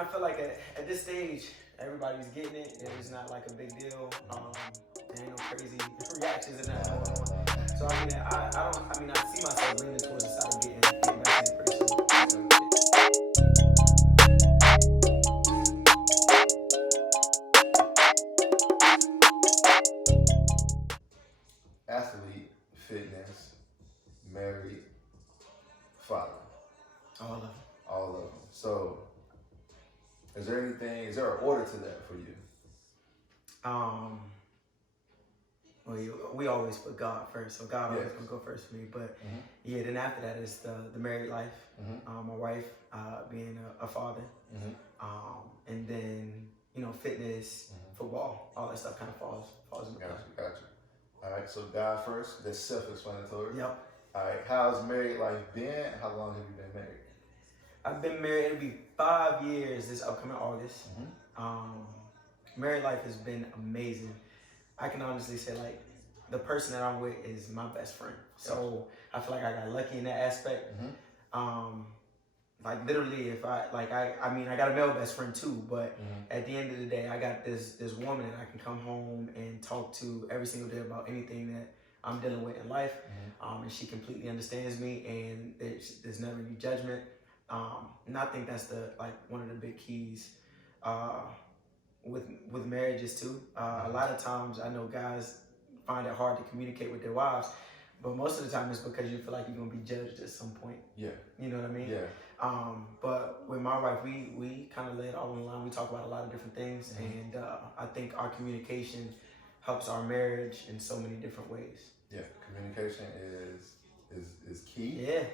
I feel like at this stage, everybody's getting it. It's not like a big deal. There ain't no crazy reactions and nothing going on. So I mean, I see myself leaning towards the side of getting back in it pretty soon. Athlete, fitness, married, father. All of them. All of them. So, is there an order to that for you? Well, we always put God first, so God always gonna go first for me. But yeah, then after that is the married life, my wife, being a father, and then fitness, football, all that stuff kind of falls in place. Gotcha. All right, so God first. That's self-explanatory. Yep. All right, how's married life been? How long have you been married? I've been married. It'll be 5 years this upcoming August. Married life has been amazing. I can honestly say, like, the person that I'm with is my best friend. So I feel like I got lucky in that aspect. Like literally, if I got a male best friend too, but at the end of the day, I got this woman that I can come home and talk to every single day about anything that I'm dealing with in life, and she completely understands me, and there's never any judgment. And I think that's one of the big keys with marriages too. A lot of times I know guys find it hard to communicate with their wives, but most of the time it's because you feel like you're gonna be judged at some point. Yeah. You know what I mean? Yeah. But with my wife, we kind of lay it all on the line. We talk about a lot of different things, and I think our communication helps our marriage in so many different ways. Yeah, communication is key. Yeah.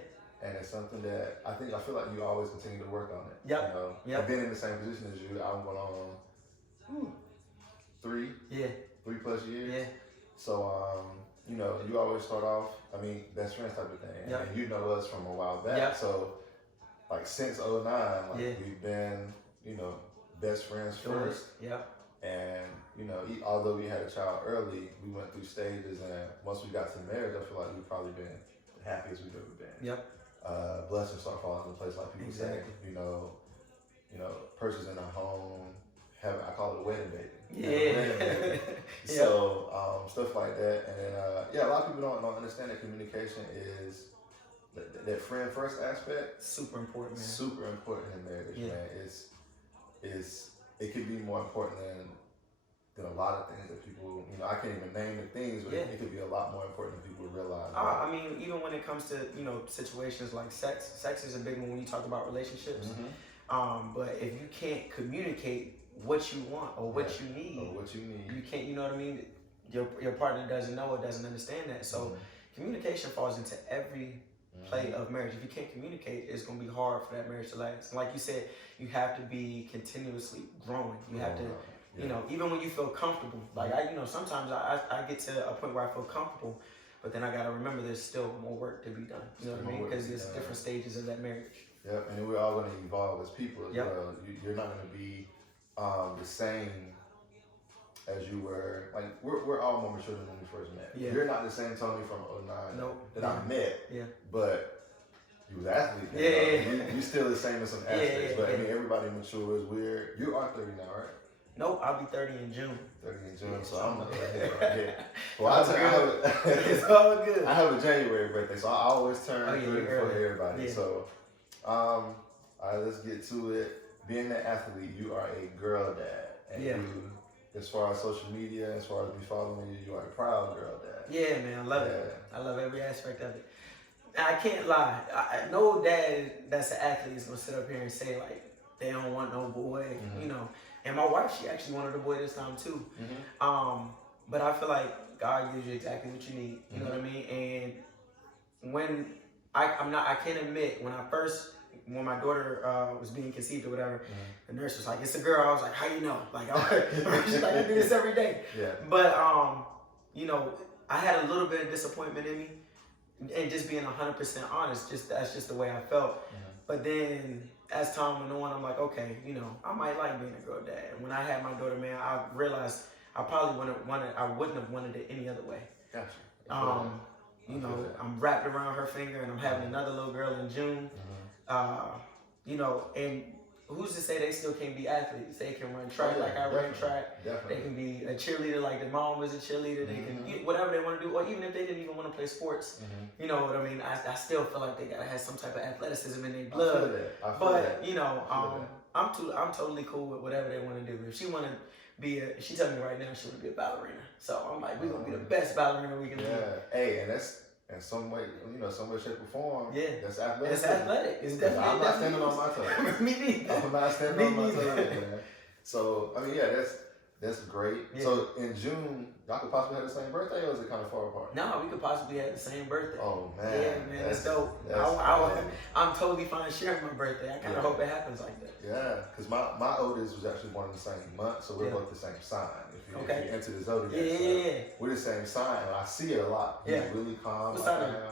And it's something that I feel like you always continue to work on it. Yep. You know, Yep. I've been in the same position as you. I'm going on 3 plus years. Yeah. So, you always start off, best friends type of thing. Yep. And you know us from a while back. Yep. So, like, since 2009, we've been, best friends first. Yep. And, although we had a child early, we went through stages. And once we got to marriage, I feel like we've probably been the happiest we've ever been. Yep. Blessings start falling into place, like people say. Purchasing a home, I call it a wedding baby. Yeah. So stuff like that, and then a lot of people don't understand that communication is that friend first aspect. Super important, man. Super important in marriage, man. It could be more important than a lot of things that people, I can't even name the things, but it could be a lot more important than people realize. I mean, even when it comes to, situations like sex is a big one when you talk about relationships. But if you can't communicate what you want or what you need, you can't, you know what I mean? Your partner doesn't know or doesn't understand that. So communication falls into every play of marriage. If you can't communicate, it's going to be hard for that marriage to last. And like you said, you have to be continuously growing. You have to, even when you feel comfortable, like sometimes I get to a point where I feel comfortable, but then I got to remember there's still more work to be done. You know what I mean? Because there's different stages of that marriage. Yep, and we're all going to evolve as people as well. You're not going to be the same as you were. Like, we're all more mature than when we first met. Yeah. You're not the same Tony from 2009 that I met. Yeah. But you was an athlete. Yeah. You're still the same in some aspects. But everybody matures. You are 30 now, right? Nope, I'll be 30 in June. 30 in June, so I'm ahead right here. Well, it's all good. I have a January birthday, so I always turn 30 for everybody. Yeah. So, all right, let's get to it. Being an athlete, you are a girl dad. And you, as far as social media, as far as me following you, you are a proud girl dad. Yeah, man, I love it. I love every aspect of it. I can't lie. No dad that's an athlete is going to sit up here and say, like, they don't want no boy, And my wife, she actually wanted a boy this time too. But I feel like God gives you exactly what you need. You know what I mean? And when I can't admit when my daughter was being conceived or whatever, the nurse was like, "It's a girl." I was like, "How you know?" Like, she's like, "I do this every day." Yeah. But I had a little bit of disappointment in me, and just being 100% honest, that's just the way I felt. But then as time went on, I'm like, okay, I might like being a girl dad. And when I had my daughter, man, I realized I probably wouldn't have wanted it any other way. Gotcha. I'm wrapped around her finger, and I'm having another little girl in June. And who's to say they still can't be athletes? They can run track like I ran track. They can be a cheerleader like their mom was a cheerleader. They can whatever they want to do, or even if they didn't even want to play sports. You know what I mean? I still feel like they gotta have some type of athleticism in their blood. I feel that. You know, I'm totally cool with whatever they want to do. If she want to be she tell me right now she want to be a ballerina. So I'm like, we're gonna be the best ballerina we can be. Hey, and that's in some way, you know, some way, shape, or form. That's athletic. It's athletic. It's definitely. I'm not standing on my toes. Me neither. I'm not standing on my toes, man. So I mean, that's great. So in June, y'all could possibly have the same birthday, or is it kind of far apart? No, we could possibly have the same birthday. Oh man. Yeah, man, that's dope. I'm totally fine sharing my birthday. I kind of hope it happens like that. Yeah, because my oldest was actually born in the same month, so we're both the same sign. If you're into the zodiac, we're the same sign, and I see it a lot. He's really calm. What's that?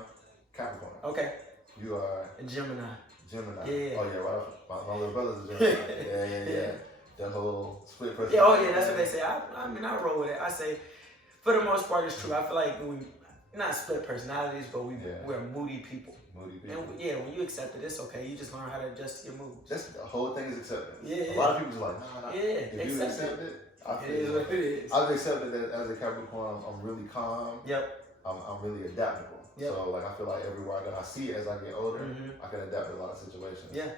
Capricorn. Okay. You are a Gemini. Gemini. Yeah. Oh yeah, right. My little brother's a Gemini. Yeah. The whole split personality. Yeah, oh yeah, that's what they say. I mean, I roll with it. I say, for the most part, it's true. I feel like we not split personalities, but we're moody people. And when you accept it, it's okay. You just learn how to adjust to your moods. That's the whole thing is acceptance. Yeah. A lot of people just like, nah. If you accept it, it is what it is. I've accepted that as a Capricorn, I'm really calm. Yep. I'm really adaptable. Yep. So like I feel like everywhere I see it as I get older, I can adapt to a lot of situations. Yeah.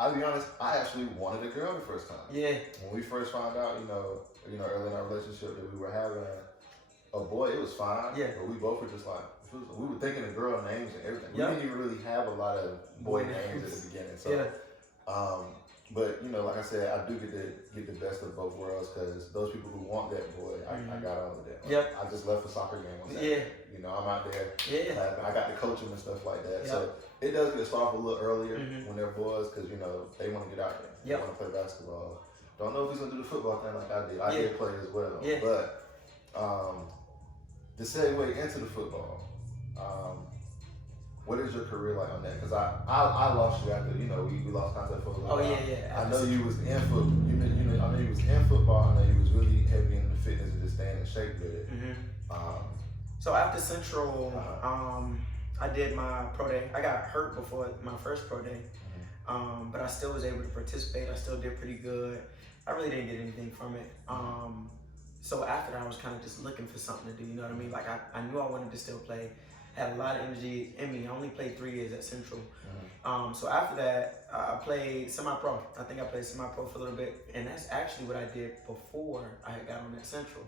I'll be honest, I actually wanted a girl the first time. Yeah. When we first found out, you know, early in our relationship that we were having a boy, it was fine. Yeah. But we both were just like, we were thinking of girl names and everything. We didn't even really have a lot of boy names at the beginning. So, but you know, like I said, I do get the best of both worlds because those people who want that boy, I got on with that. Yep. I just left for soccer game on Saturday. You know, I'm out there. Yeah. I got to coach them and stuff like that. Yep. So it does get started a little earlier when they're boys because you know they want to get out there. They want to play basketball. Don't know if he's gonna do the football thing like I did. I did play as well. Yeah. But to segue into the football. What is your career like on that? Because I lost you after, you know, we lost contact for a little while. Yeah. I know you was in football. I know you was in football. I know you was really heavy in the fitness and just staying in shape with it. So after Central, I did my pro day. I got hurt before my first pro day, but I still was able to participate. I still did pretty good. I really didn't get anything from it. So after that, I was kind of just looking for something to do. You know what I mean? Like I knew I wanted to still play. Had a lot of energy in me. I only played 3 years at Central. So after that, I played semi-pro. I think I played semi-pro for a little bit, and that's actually what I did before I had got on at Central.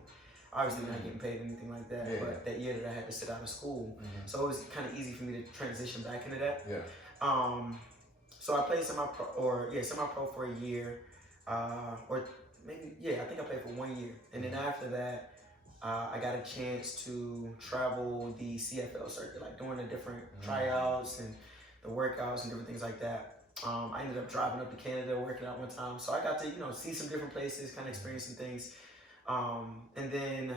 Obviously not getting paid anything like that, but that year that I had to sit out of school. So it was kind of easy for me to transition back into that. So I played semi-pro for a year, or maybe, I think I played for 1 year. And then after that, I got a chance to travel the CFL circuit, like doing the different tryouts and the workouts and different things like that. I ended up driving up to Canada, working out one time. So I got to, you know, see some different places, kind of experience some things. And then,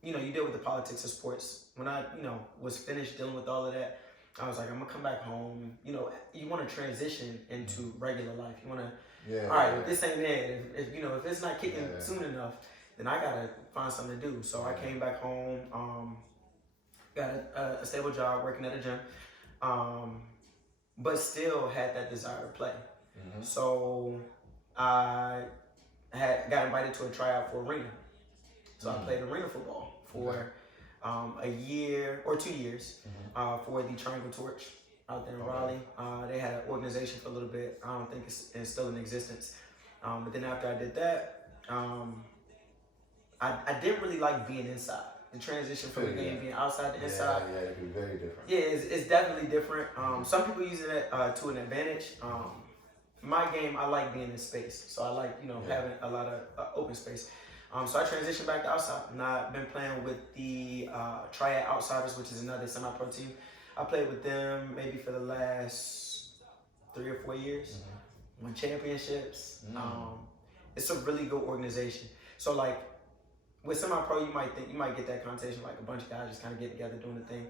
you know, you deal with the politics of sports. When I, you know, was finished dealing with all of that, I was like, I'm gonna come back home. You know, you want to transition into regular life. You want to, all right, if this ain't it, if you know, if it's not kicking soon enough, then I gotta find something to do. So I came back home, got a stable job working at a gym, but still had that desire to play. So I got invited to a tryout for arena. So I played arena football for a year or 2 years for the Triangle Torch out there in Raleigh. They had an organization for a little bit. I don't think it's still in existence. But then after I did that, I didn't really like being inside. The transition from the game being outside to inside. Yeah, it can be very different. Yeah, it's definitely different. Some people use it to an advantage. My game, I like being in space. So I like, you know, having a lot of open space. So I transitioned back to outside. And I've been playing with the Triad Outsiders, which is another semi-pro team. I played with them maybe for the last 3 or 4 years. Won championships. It's a really good organization. So like, with semi-pro, you might get that connotation like a bunch of guys just kind of get together doing the thing.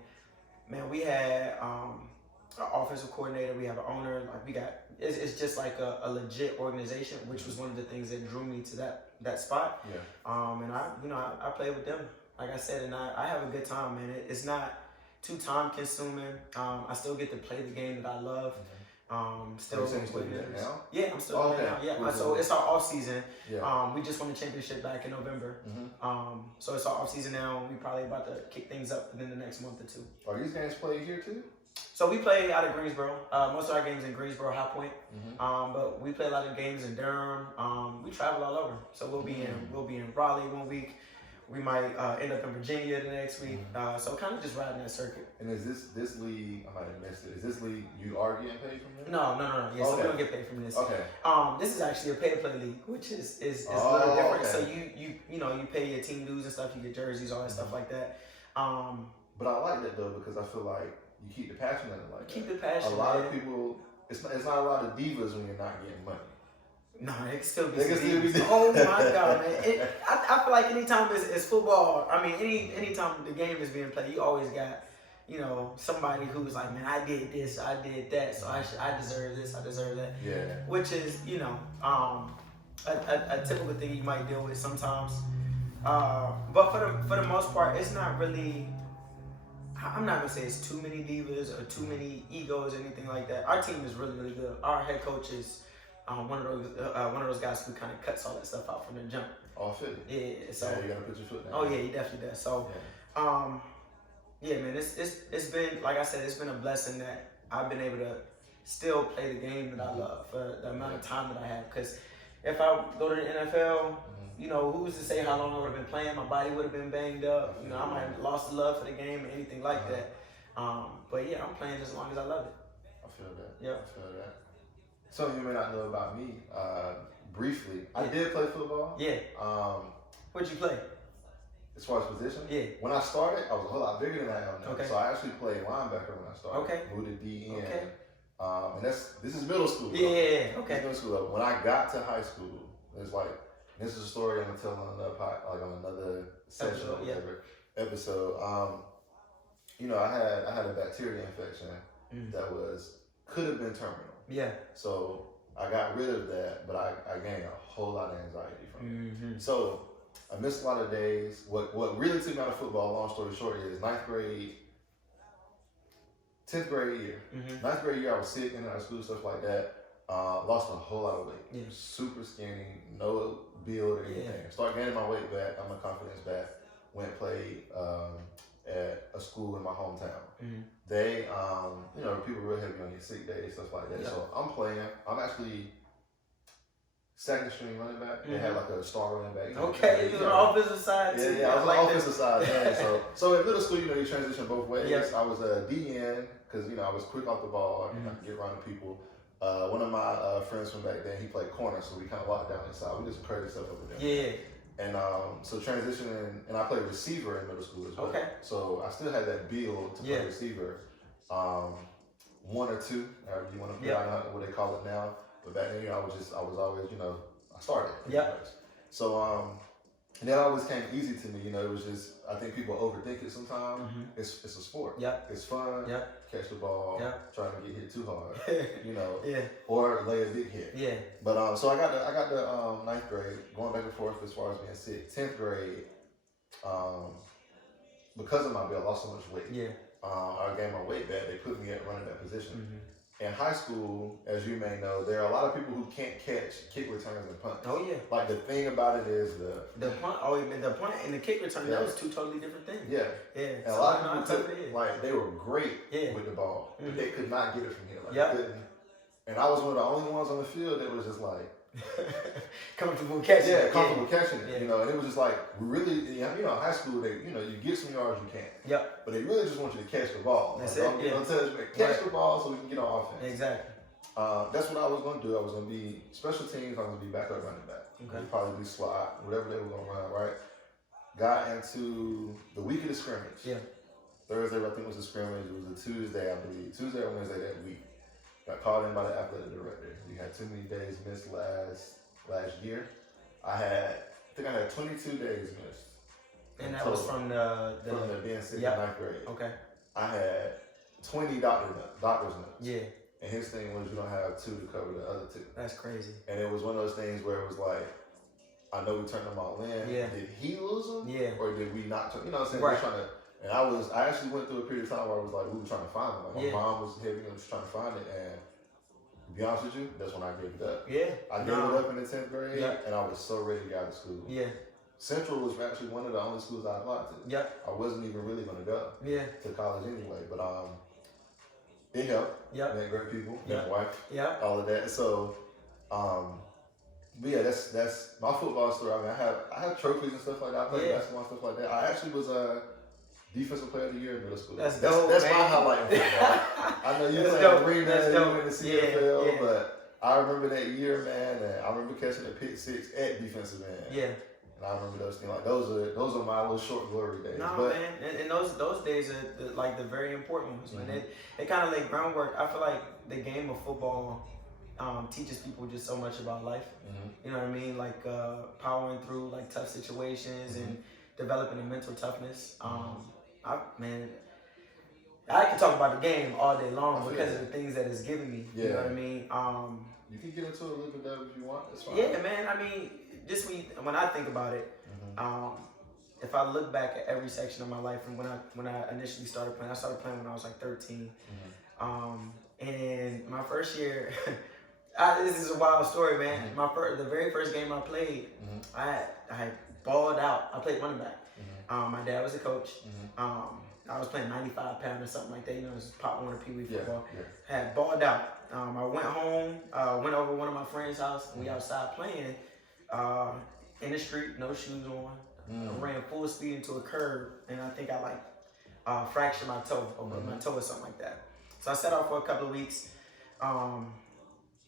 Man, we had an offensive coordinator, we have an owner, like it's just like a legit organization, which was one of the things that drew me to that spot. And I played with them, like I said, and I have a good time, man. It's not too time consuming. I still get to play the game that I love. Still doing that now? Yeah, I'm still doing it now. Yeah, cool. So it's our off season. Yeah. We just won the championship back in November. So it's our off season now. We probably about to kick things up within the next month or two. Are these games played here too? So we play out of Greensboro. Most of our games in Greensboro, High Point. But we play a lot of games in Durham. We travel all over. So we'll be in Raleigh 1 week. We might end up in Virginia the next week. So kind of just riding that circuit. And is this league, I might have missed it, is this league you are getting paid from this? No. Yeah, so we don't get paid from this. Okay. This is actually a pay-to-play league, which is a little different. Okay. So you pay your team dues and stuff, you get jerseys, all that stuff like that. But I like that though, because I feel like you keep the passion in it like that. Keep the passion. A lot of people, it's not a lot of divas when you're not getting money. No, it can still be. Oh my God, man! I feel like anytime it's football, I mean, anytime the game is being played, you always got, somebody who's like, man, I did this, I did that, so I deserve this, I deserve that. Yeah. Which is, a typical thing you might deal with sometimes. But for the most part, it's not really. I'm not gonna say it's too many divas or too many egos or anything like that. Our team is really, really good. Our head coach is. One of those guys who kind of cuts all that stuff out from the jump. Oh, fit. Yeah, so you gotta put your foot down. Oh yeah, he definitely does. So, yeah, man, it's been, like I said, it's been a blessing that I've been able to still play the game that I love for the amount of time that I have. Because if I go to the NFL, who's to say how long I would have been playing? My body would have been banged up. I might have lost the love for the game or anything like that. But yeah, I'm playing as long as I love it. I feel that. Yeah, I feel that. Something you may not know about me, briefly, I did play football. Yeah. What'd you play? As far as position? Yeah. When I started, I was a whole lot bigger than I am now. Okay. So I actually played linebacker when I started. Okay. Moved to DN. Okay. And this is middle school. Yeah. Okay. Middle school level. When I got to high school, it's like, this is a story I'm gonna tell on another session or whatever episode. I had a bacteria infection that could have been terminal. Yeah. So I got rid of that, but I gained a whole lot of anxiety from it. So I missed a lot of days. What really took me out of football, long story short, is 10th grade year. 9th grade year, I was sick in high school, stuff like that. Lost a whole lot of weight. Yeah. Super skinny, no build or anything. Started gaining my weight back, got my confidence back. Went and played at a school in my hometown. They, people real heavy on your sick days, stuff like that. Yeah. So I'm playing. I'm actually second string running back. They had like a star running back. Okay, you're on the offensive side too. Yeah, I was on the offensive side. Yeah. So in middle school, you transition both ways. Yes. I was a DN because I was quick off the ball. I could get around the people. One of my friends from back then, he played corner, so we kind of locked down inside. We did some crazy stuff over there. Yeah. And so transitioning, and I played receiver in middle school as well. Okay. So I still had that build to play receiver. 1 or 2, however you want to put it. I don't know what they call it now, but back then, I was always, I started. Yeah. So and that always came easy to me. It was just, I think people overthink it sometimes. It's a sport. Yep. It's fun. Yep. Catch the ball. Yep. Trying to get hit too hard. Yeah. Or lay a big hit. Yeah. But so I got the 9th grade, going back and forth as far as being sick. 10th grade, because of my build, I lost so much weight. Yeah. I gained my weight back. They put me at running back position. In high school, as you may know, there are a lot of people who can't catch kick returns and punts. Oh yeah. Like the thing about it is the punt. Oh, the punt and the kick return. Yeah. Those 2 totally different things. Yeah. Yeah. And a lot of people they were great with the ball, but they could not get it from here. They couldn't. And I was one of the only ones on the field that was just like comfortable catching. Yeah, comfortable catching it. And it was just like really, in high school they, you get some yards you can. Yep. But they really just want you to catch the ball. That's it. Don't tell us catch the ball so we can get on offense. Exactly. That's what I was gonna do. I was gonna be special teams. I was gonna be backup running back. Okay. Probably be slot, whatever they were gonna run. Right. Got into the week of the scrimmage. Yeah. Thursday, I think was the scrimmage. It was a Tuesday, I believe. Tuesday or Wednesday that week. Got called in by the athletic director. We had too many days missed last year. I think I had 22 days missed. And that was from the being sick in 9th grade. Okay. I had 20 doctor's notes. Yeah. And his thing was you don't have 2 to cover the other 2. That's crazy. And it was one of those things where it was like, I know we turned them all in. Yeah. Did he lose them? Yeah. Or did we not? You know what I'm saying? Right. We're trying to. And I actually went through a period of time where I was like, we were trying to find them. Like my mom was heavy, I was trying to find it, and To be honest with you, that's when I gave it up. Yeah. I gave it up in the 10th grade, and I was so ready to get out of school. Yeah. Central was actually one of the only schools I applied to. Yep. I wasn't even really going to go to college anyway, but it helped. Yep. Met great people, met my wife, all of that. So, but yeah, that's my football story. I mean, I have trophies and stuff like that. I played basketball and stuff like that. I actually was defensive player of the year in middle school. That's my highlight in football. I know you played arena, you in the CFL, but I remember that year, man, and I remember catching a pick six at defensive end. Yeah. And I remember those things. Like those are my little short glory days. No, man, and those days are like the very important ones, man. They kind of lay groundwork. I feel like the game of football teaches people just so much about life. You know what I mean? Like powering through like tough situations and developing a mental toughness. I can talk about the game all day long because of the things that it's given me. You know what I mean? You can get into it a little bit there if you want. That's fine. Yeah, man. I mean, just when I think about it, if I look back at every section of my life from when I initially started playing, I started playing when I was like 13. And my first year, this is a wild story, man. The very first game I played, I balled out. I played running back. My dad was a coach. I was playing 95 pound or something like that. You know, it was Pop Warner Pee Wee football. Had balled out. I went home, went over to one of my friend's house, and we outside playing in the street, no shoes on. I ran full speed into a curb, and I think I fractured my toe, or my toe or something like that. So I sat out for a couple of weeks, and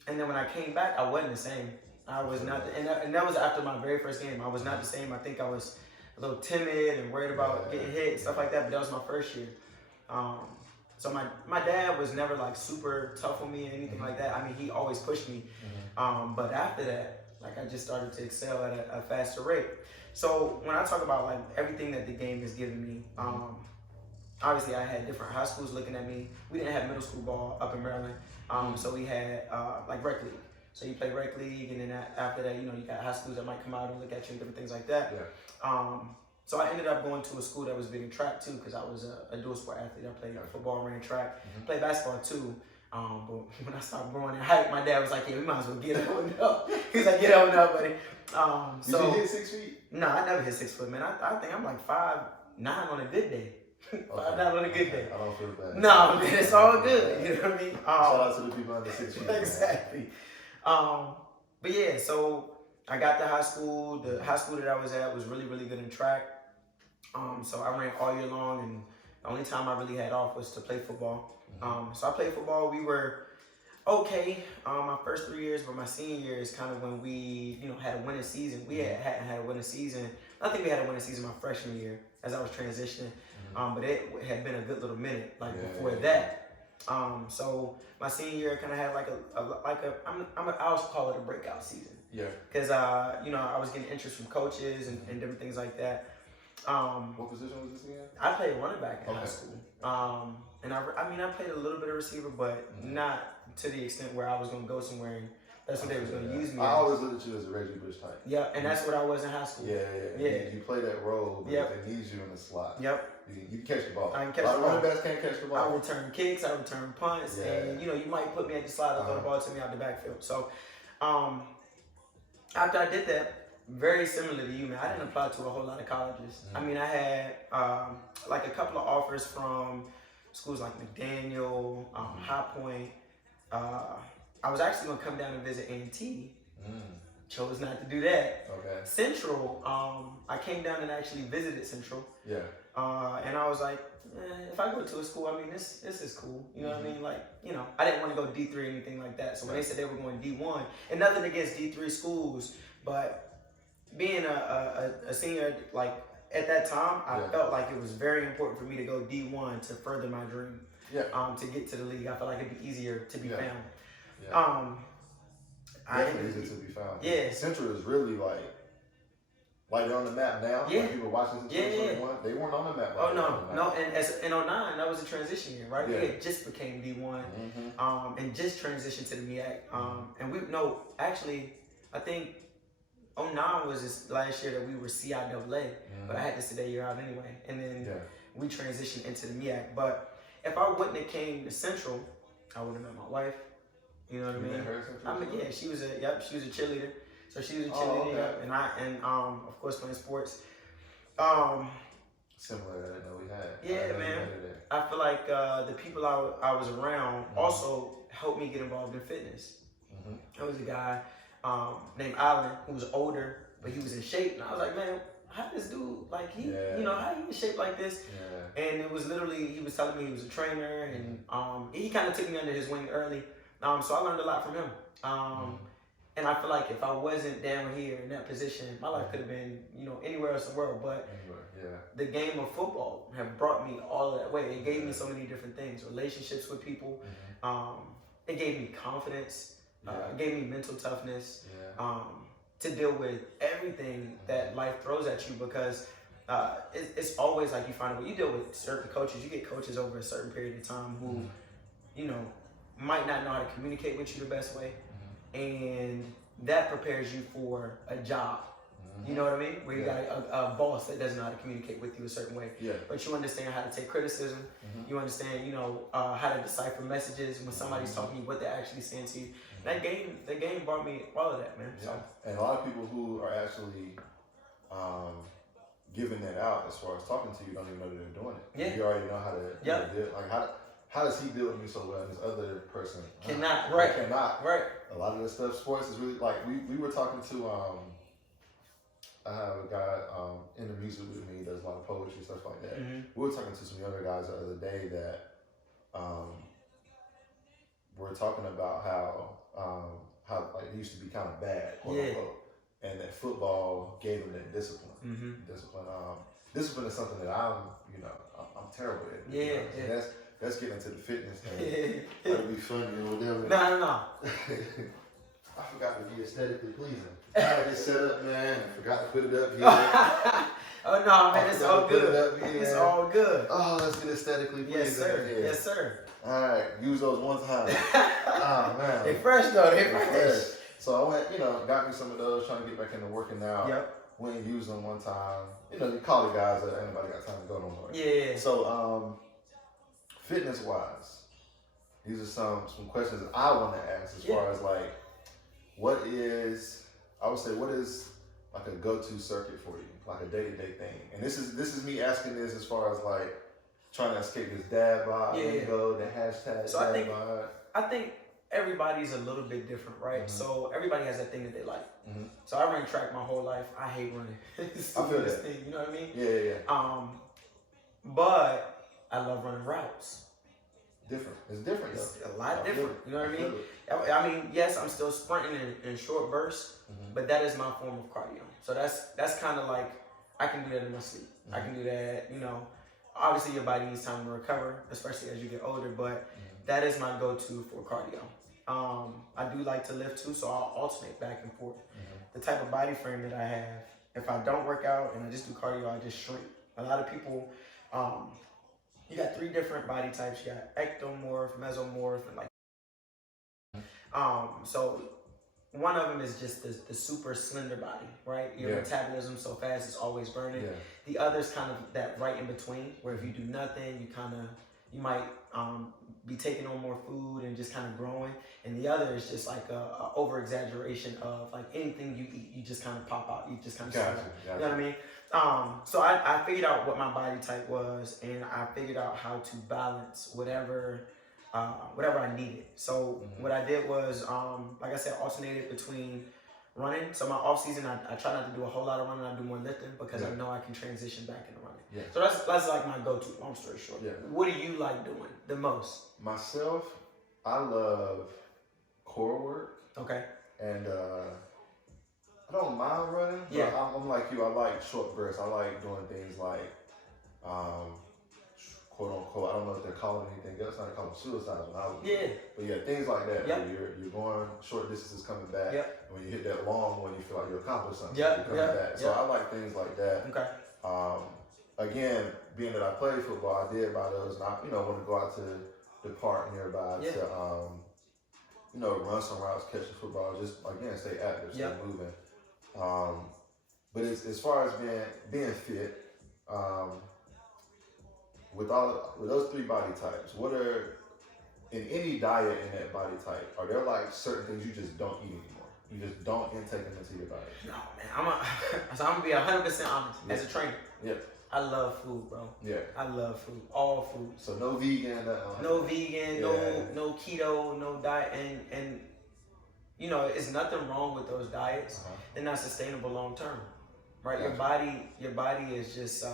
then when I came back, I wasn't the same. I was not, and that was after my very first game. I was not the same. I think I was a little timid and worried about getting hit and stuff like that, but that was my first year. So my dad was never like super tough on me or anything like that. I mean, he always pushed me. But after that, like I just started to excel at a faster rate. So when I talk about like everything that the game has given me, obviously I had different high schools looking at me. We didn't have middle school ball up in Maryland. So we had like rec league. So you play rec league, and then after that, you know, you got high schools that might come out and look at you and different things like that. So I ended up going to a school that was big in track too, because I was a dual sport athlete. I played football, ran track, played basketball too. But when I started growing in height, my dad was like, "Yeah, we might as well get on up." He was like, "Get on up, buddy." So you hit 6 feet? No, I never hit 6 foot, man. I think I'm like 5'9" on a good day. 5'9" on a good day. I don't feel bad. No, man, it's all good. You know what I mean? Shout out to the people under 6 feet. Exactly. But yeah, so I got to high school. The high school that I was at was really, really good in track. So I ran all year long, and the only time I really had off was to play football. So I played football. We were okay my first 3 years, but my senior year is kind of when we, you know, had a winning season. We hadn't had a winning season. I think we had a winning season my freshman year as I was transitioning. But it had been a good little minute before that. So my senior year kind of had I also call it a breakout season. Yeah. Because you know, I was getting interest from coaches and different things like that. What position was this again? I played running back in high school. And I played a little bit of receiver, but not to the extent where I was going to go somewhere and that's what they was going to use me. I always looked at you as a Reggie Bush type. Yeah, and that's what I was in high school. Yeah. You play that role, but they need you in the slot. Yep. You can catch the ball. I can catch the ball. Running backs can't catch the ball. I return kicks, I return punts, and you know, you might put me at the slot and throw the ball to me out the backfield. So after I did that, very similar to you, man, I didn't apply to a whole lot of colleges. I mean, I had like a couple of offers from schools like McDaniel, High Point. I was actually going to come down and visit A&T. Chose not to do that. Okay. Central, I came down and actually visited Central. Yeah. And I was like, if I go to a school, I mean, this is cool. You know what I mean? Like, you know, I didn't want to go D3 or anything like that. So when they said they were going D1, and nothing against D3 schools, but being a senior, like at that time, I felt like it was very important for me to go D1 to further my dream. Yeah. To get to the league, I felt like it'd be easier to be found. Yeah. Definitely easier to be found. Yeah. Central is really like they're on the map now. Yeah. Like people watching since 2021, they weren't on the map. No. And in 2009, that was a transition year, right? Yeah. We had just became D1, and just transitioned to the MEAC. And actually, I think 2009 was this last year that we were CIAA, but I had to sit that year out anyway. And then we transitioned into the MEAC. But if I wouldn't have came to Central, I would have met my wife. You know what I mean? I mean, yeah, she was a cheerleader. So she was a cheerleader, okay. and of course playing sports. Similar to that we had. Yeah, man. I feel like the people I was around also helped me get involved in fitness. There was a guy named Alan who was older, but he was in shape, and I was like, man, how this dude, like how he in shape like this? Yeah. And it was literally, he was telling me he was a trainer, and he kind of took me under his wing early. So I learned a lot from him. And I feel like if I wasn't down here in that position, my life could have been, anywhere else in the world. But the game of football have brought me all of that way. It gave me so many different things, relationships with people. It gave me confidence. It gave me mental toughness to deal with everything that life throws at you, because it's always like you find out when you deal with certain coaches, you get coaches over a certain period of time who, might not know how to communicate with you the best way. And that prepares you for a job. You know what I mean? Where you got a boss that doesn't know how to communicate with you a certain way. Yeah. But you understand how to take criticism. You understand, how to decipher messages when somebody's talking to you, what they're actually saying to you. The game brought me all of that, man. Yeah. So. And a lot of people who are actually giving that out as far as talking to you don't even know that they're doing it. Yeah. You already know how to do it. Like how does he deal with me so well, and this other person cannot? Cannot. Right. A lot of this stuff, sports is really like we were talking to I have a guy in the music with me, does a lot of poetry, stuff like that. We were talking to some younger guys the other day that were talking about how like it used to be kind of bad, quote unquote, and that football gave them that discipline. Discipline is something that I'm terrible at. Yeah. Let's get into the fitness thing. That'll be funny or whatever. No. I forgot to be aesthetically pleasing. I had this set up, man. I forgot to put it up here. Oh no, man, it's all good. It's all good. Oh, let's get aesthetically pleasing. Yes, sir. Here. Yes, sir. All right, use those one time. Oh man, they fresh though. They fresh. So I went, got me some of those, trying to get back into working out. Yep. Went and used them one time. You call the guys that anybody got time to go no more. Yeah. So fitness wise, these are some questions that I want to ask as far as like, what is like a go-to circuit for you, like a day-to-day thing? And this is me asking this as far as like trying to escape this dad vibe, the hashtag so dad vibe. I think everybody's a little bit different, right? So everybody has that thing that they like. So I ran track my whole life. I hate running. It's the weirdest thing, you know what I mean? Yeah. But I love running routes. Different. It's different. It's a lot different. You know what I mean? I mean, yes, I'm still sprinting in short bursts, but that is my form of cardio. So that's kind of like, I can do that in my sleep. I can do that, obviously your body needs time to recover, especially as you get older, but that is my go-to for cardio. I do like to lift too, so I'll alternate back and forth. The type of body frame that I have, if I don't work out and I just do cardio, I just shrink. A lot of people, you got 3 different body types. You got ectomorph, mesomorph, and like. So one of them is just the super slender body, right? Your metabolism so fast, it's always burning. The other's kind of that right in between, where if you do nothing, you might be taking on more food and just kind of growing. And the other is just like a over exaggeration of like anything you eat, you just kind of pop out. You just kind of you know what I mean? So I figured out what my body type was, and I figured out how to balance whatever I needed. So what I did was, like I said, alternated between running. So my off season, I try not to do a whole lot of running. I do more lifting because I know I can transition back into running. So that's like my go-to, long story short. What do you like doing the most? Myself, I love core work. Okay. And I don't mind running, but I'm like you. I like short bursts. I like doing things like, quote unquote, I don't know if they're calling anything else. I don't call them suicides when I was. But things like that. Where you're going short distances, coming back. And when you hit that long one, you feel like you accomplished something. You're coming back. So I like things like that. Okay. Again, being that I played football, I did buy those, and I want to go out to the park nearby to run some routes, catch the football, just again stay active, stay moving. But as far as being fit, with those 3 body types, what are in any diet in that body type, are there like certain things you just don't eat anymore? You just don't intake them into your diet? No, man. So I'm gonna be 100% honest. As a trainer, I love food, bro. Yeah. I love food. All food. So no vegan, no vegan, no keto, no diet, and you know, it's nothing wrong with those diets. They're not sustainable long term, right? Gotcha. Your body is just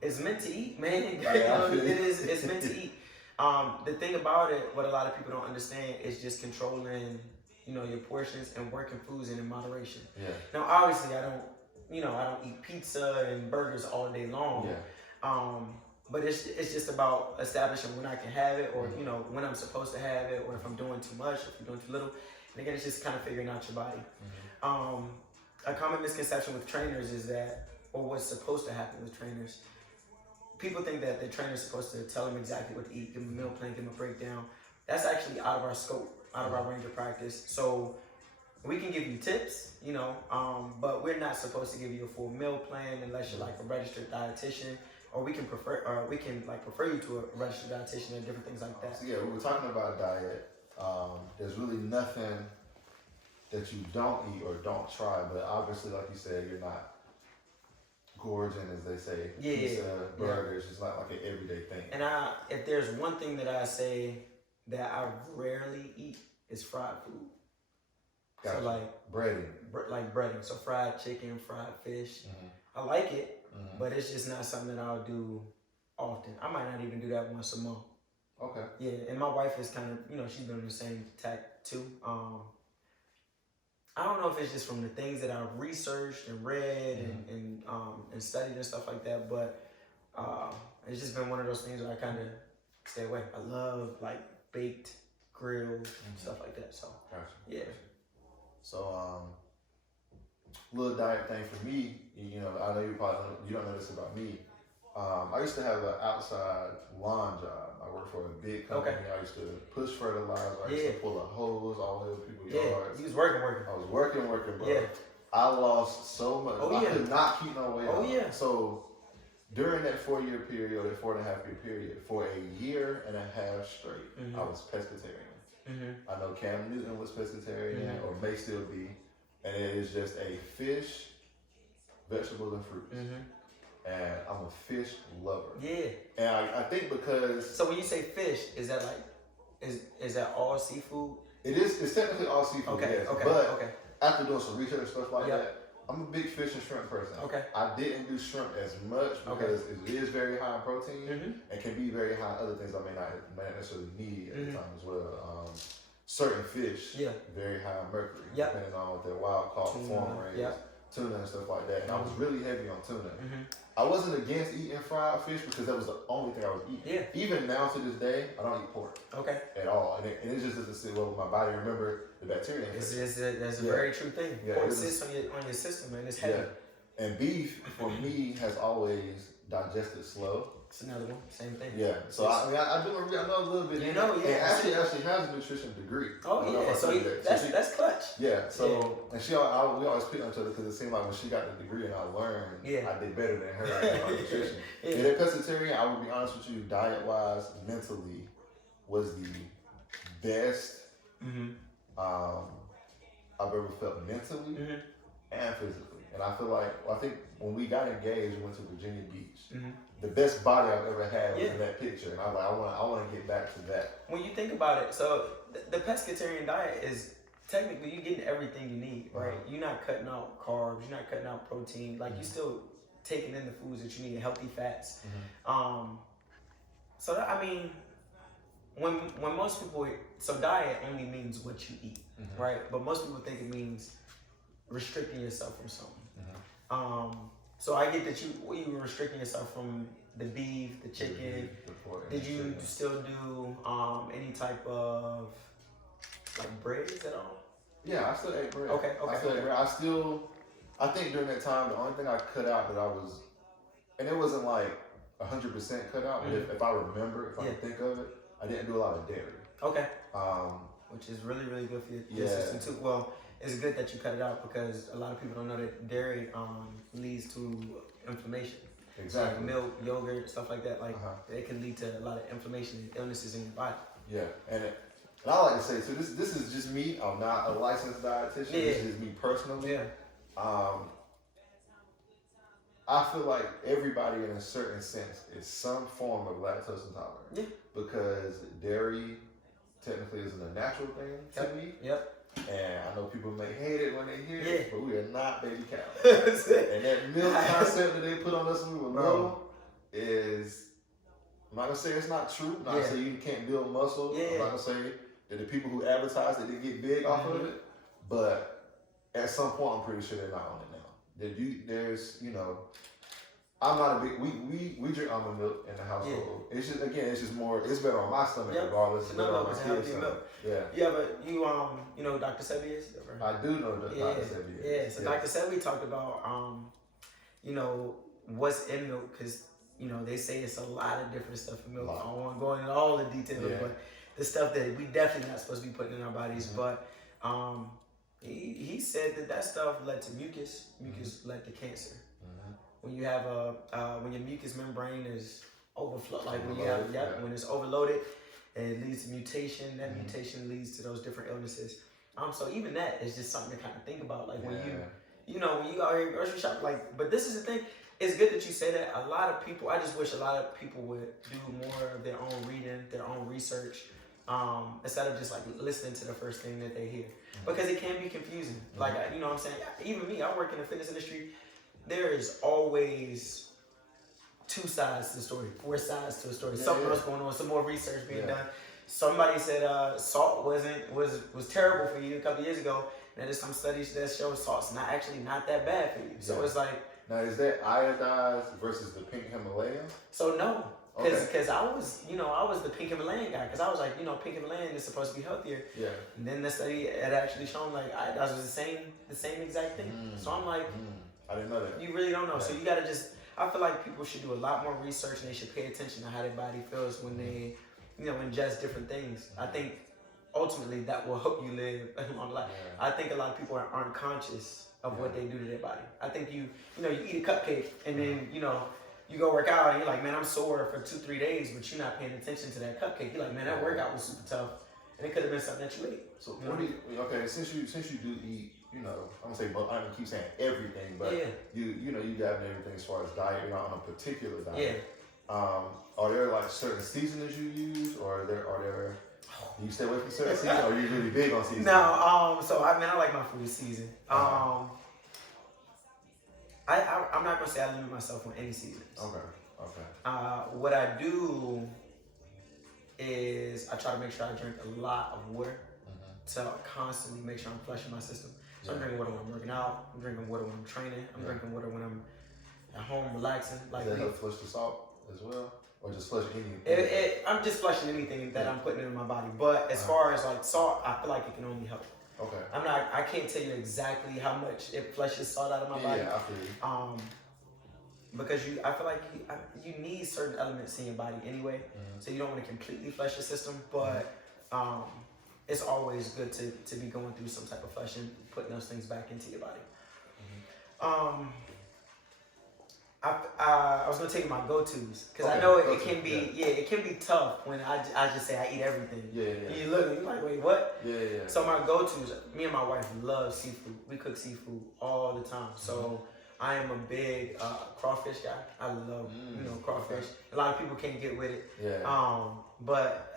it's meant to eat, man. It's meant to eat. The thing about it, what a lot of people don't understand, is just controlling, you know, your portions and working foods in moderation. Yeah. Now, obviously, I don't eat pizza and burgers all day long. Yeah. But it's just about establishing when I can have it, or you know, when I'm supposed to have it, or if I'm doing too much, if I'm doing too little. And again, it's just kind of figuring out your body. A common misconception with trainers is that, or what's supposed to happen with trainers, people think that the trainer's supposed to tell them exactly what to eat, give them a meal plan, give them a breakdown. That's actually out of our scope, out of our range of practice. So we can give you tips, you know, but we're not supposed to give you a full meal plan unless you're like a registered dietitian, or we can prefer you to a registered dietitian and different things like that. So yeah, we were talking about diet. There's really nothing that you don't eat or don't try, but obviously, like you said, you're not gorging, as they say. Pizza, burgers, it's not like an everyday thing. And if there's one thing that I say that I rarely eat, is fried food. Gotcha. So like breading. Like breading. So fried chicken, fried fish. I like it, but it's just not something that I'll do often. I might not even do that once a month. Okay. Yeah, and my wife is kind of, you know, she's been on the same tack too. I don't know if it's just from the things that I've researched and read and studied and stuff like that, but it's just been one of those things where I kind of stay away. I love like baked, grilled, stuff like that. So gotcha. Yeah. So little diet thing for me, you know, I know you don't know this about me. I used to have an outside lawn job. I worked for a big company. Okay. I used to push fertilizer. I used to pull a hose all over people's yards. You was working. I was working, bro. Yeah. I lost so much. I could not keep no weight on. So during that 4-year period, or that 4.5-year period, for a year and a half straight, I was pescatarian. I know Cam Newton was pescatarian, or may still be, and it is just a fish, vegetables, and fruits. And I'm a fish lover. Yeah. And I think because... So when you say fish, is that like, is that all seafood? It's technically all seafood, yes. But after doing some research and stuff like that, I'm a big fish and shrimp person. Okay. I didn't do shrimp as much because it is very high in protein and can be very high in other things I may not necessarily need at the time as well. Certain fish, very high in mercury, depending on what they're wild caught, form raised, tuna and stuff like that. And I was really heavy on tuna. I wasn't against eating fried fish because that was the only thing I was eating. Yeah. Even now to this day, I don't eat pork. Okay. At all. And it just doesn't sit well with my body. Remember the bacteria. That's a very true thing. Yeah, pork sits on your system, and it's heavy. Yeah. And beef, for me, has always digested slow. It's another one. Same thing. Yeah. So I know a little bit. You know, And actually has a nutrition degree. Oh yeah. So that's clutch. Yeah. So and we always pick on each other because it seemed like when she got the degree and I learned, I did better than her on nutrition. And that pescatarian, I would be honest with you, diet wise, mentally, was the best I've ever felt mentally and physically. And I think when we got engaged, we went to Virginia Beach. The best body I've ever had was in that picture, and I want to get back to that. When you think about it, so the pescatarian diet is technically you're getting everything you need, right? You're not cutting out carbs, you're not cutting out protein, like you're still taking in the foods that you need, healthy fats. So I mean, when most people, so diet only means what you eat, right? But most people think it means restricting yourself from something. So I get that you were restricting yourself from the beef, the chicken. Did you still do any type of like breads at all? Yeah, I still ate bread. Okay. I still ate bread. I think during that time, the only thing I cut out that I was, and it wasn't like 100% cut out, but if I remember, if I can think of it, I didn't do a lot of dairy. Okay. Which is really, really good for your system too. Well, it's good that you cut it out because a lot of people don't know that dairy leads to inflammation. Exactly. So like milk, yogurt, stuff like that, it can lead to a lot of inflammation and illnesses in your body. Yeah, and I like to say, so this is just me. I'm not a licensed dietitian. Yeah. This is just me personally. Yeah. I feel like everybody in a certain sense is some form of lactose intolerant. Yeah. Because dairy technically isn't a natural thing to me. Yep. And I know people may hate it when they hear it, but we are not baby cows. And that milk concept that they put on us when we were little is, I'm not going to say it's not true. I'm not going to say you can't build muscle. I'm not going to say that the people who advertise that they get big off of it. But at some point, I'm pretty sure they're not on it now. There's, you know, I'm not a big, we drink almond milk in the household. Yeah. It's just, again, it's just more, it's better on my stomach regardless. It's better on my kids' stomach. Yeah. Yeah, but you know Dr. Sebi is? I do know Dr. Sebi is. Yeah, so Dr. Sebi talked about, you know, what's in milk, because, you know, they say it's a lot of different stuff in milk. I don't want to go into all the details, but the stuff that we definitely not supposed to be putting in our bodies. But he said that stuff led to mucus. Mucus led to cancer. When you have when your mucous membrane is overflow, like when you have when it's overloaded, it leads to mutation. That mutation leads to those different illnesses. So even that is just something to kind of think about. Like when you know, when you out here grocery shopping, like. But this is the thing. It's good that you say that. A lot of people, I just wish a lot of people would do more of their own reading, their own research, instead of just like listening to the first thing that they hear, because it can be confusing. Like you know what I'm saying. Even me, I work in the fitness industry. There is always 2 sides to the story, 4 sides to the story. Something else going on, some more research being done. Somebody said salt was terrible for you a couple years ago. And there's some studies that show salt's not that bad for you. So it's like, now is that iodized versus the pink Himalayan? So no, because I was the pink Himalayan guy, because I was like, you know, pink Himalayan is supposed to be healthier. Yeah. And then the study had actually shown like iodized was the same exact thing. So I'm like. I didn't know that. You really don't know. Right. So you gotta I feel like people should do a lot more research, and they should pay attention to how their body feels when they, you know, ingest different things. I think ultimately that will help you live a long life. Yeah. I think a lot of people aren't conscious of what they do to their body. I think you eat a cupcake and then, you know, you go work out and you're like, man, I'm sore for 2-3 days, but you're not paying attention to that cupcake. You're like, man, that workout was super tough. And it could have been something that you ate. So since you do eat, you know, I'm gonna say, but I'm gonna keep saying everything, but you know, you got everything as far as diet. You're not on a particular diet. Yeah. Are there like certain seasonings you use, or are there you stay away from certain seasons, or are you really big on seasoning? No. So I like my food seasoned. I'm not gonna say I limit myself on any seasons. Okay. What I do is I try to make sure I drink a lot of water to constantly make sure I'm flushing my system. So I'm drinking water when I'm working out. I'm drinking water when I'm training. I'm drinking water when I'm at home relaxing. Like, does that help flush the salt as well, or just flush anything? I'm just flushing anything that I'm putting in my body. But as far as like salt, I feel like it can only help. Okay. I can't tell you exactly how much it flushes salt out of my body. Yeah, I feel you. Because I feel like you need certain elements in your body anyway, so you don't want to completely flush your system, but it's always good to be going through some type of flushing, putting those things back into your body. I was gonna take my go-tos, because I know it can be tough when I just say I eat everything. You look, you're like, wait, what? So my go-tos, me and my wife love seafood. We cook seafood all the time. So I am a big crawfish guy. I love crawfish. A lot of people can't get with it. But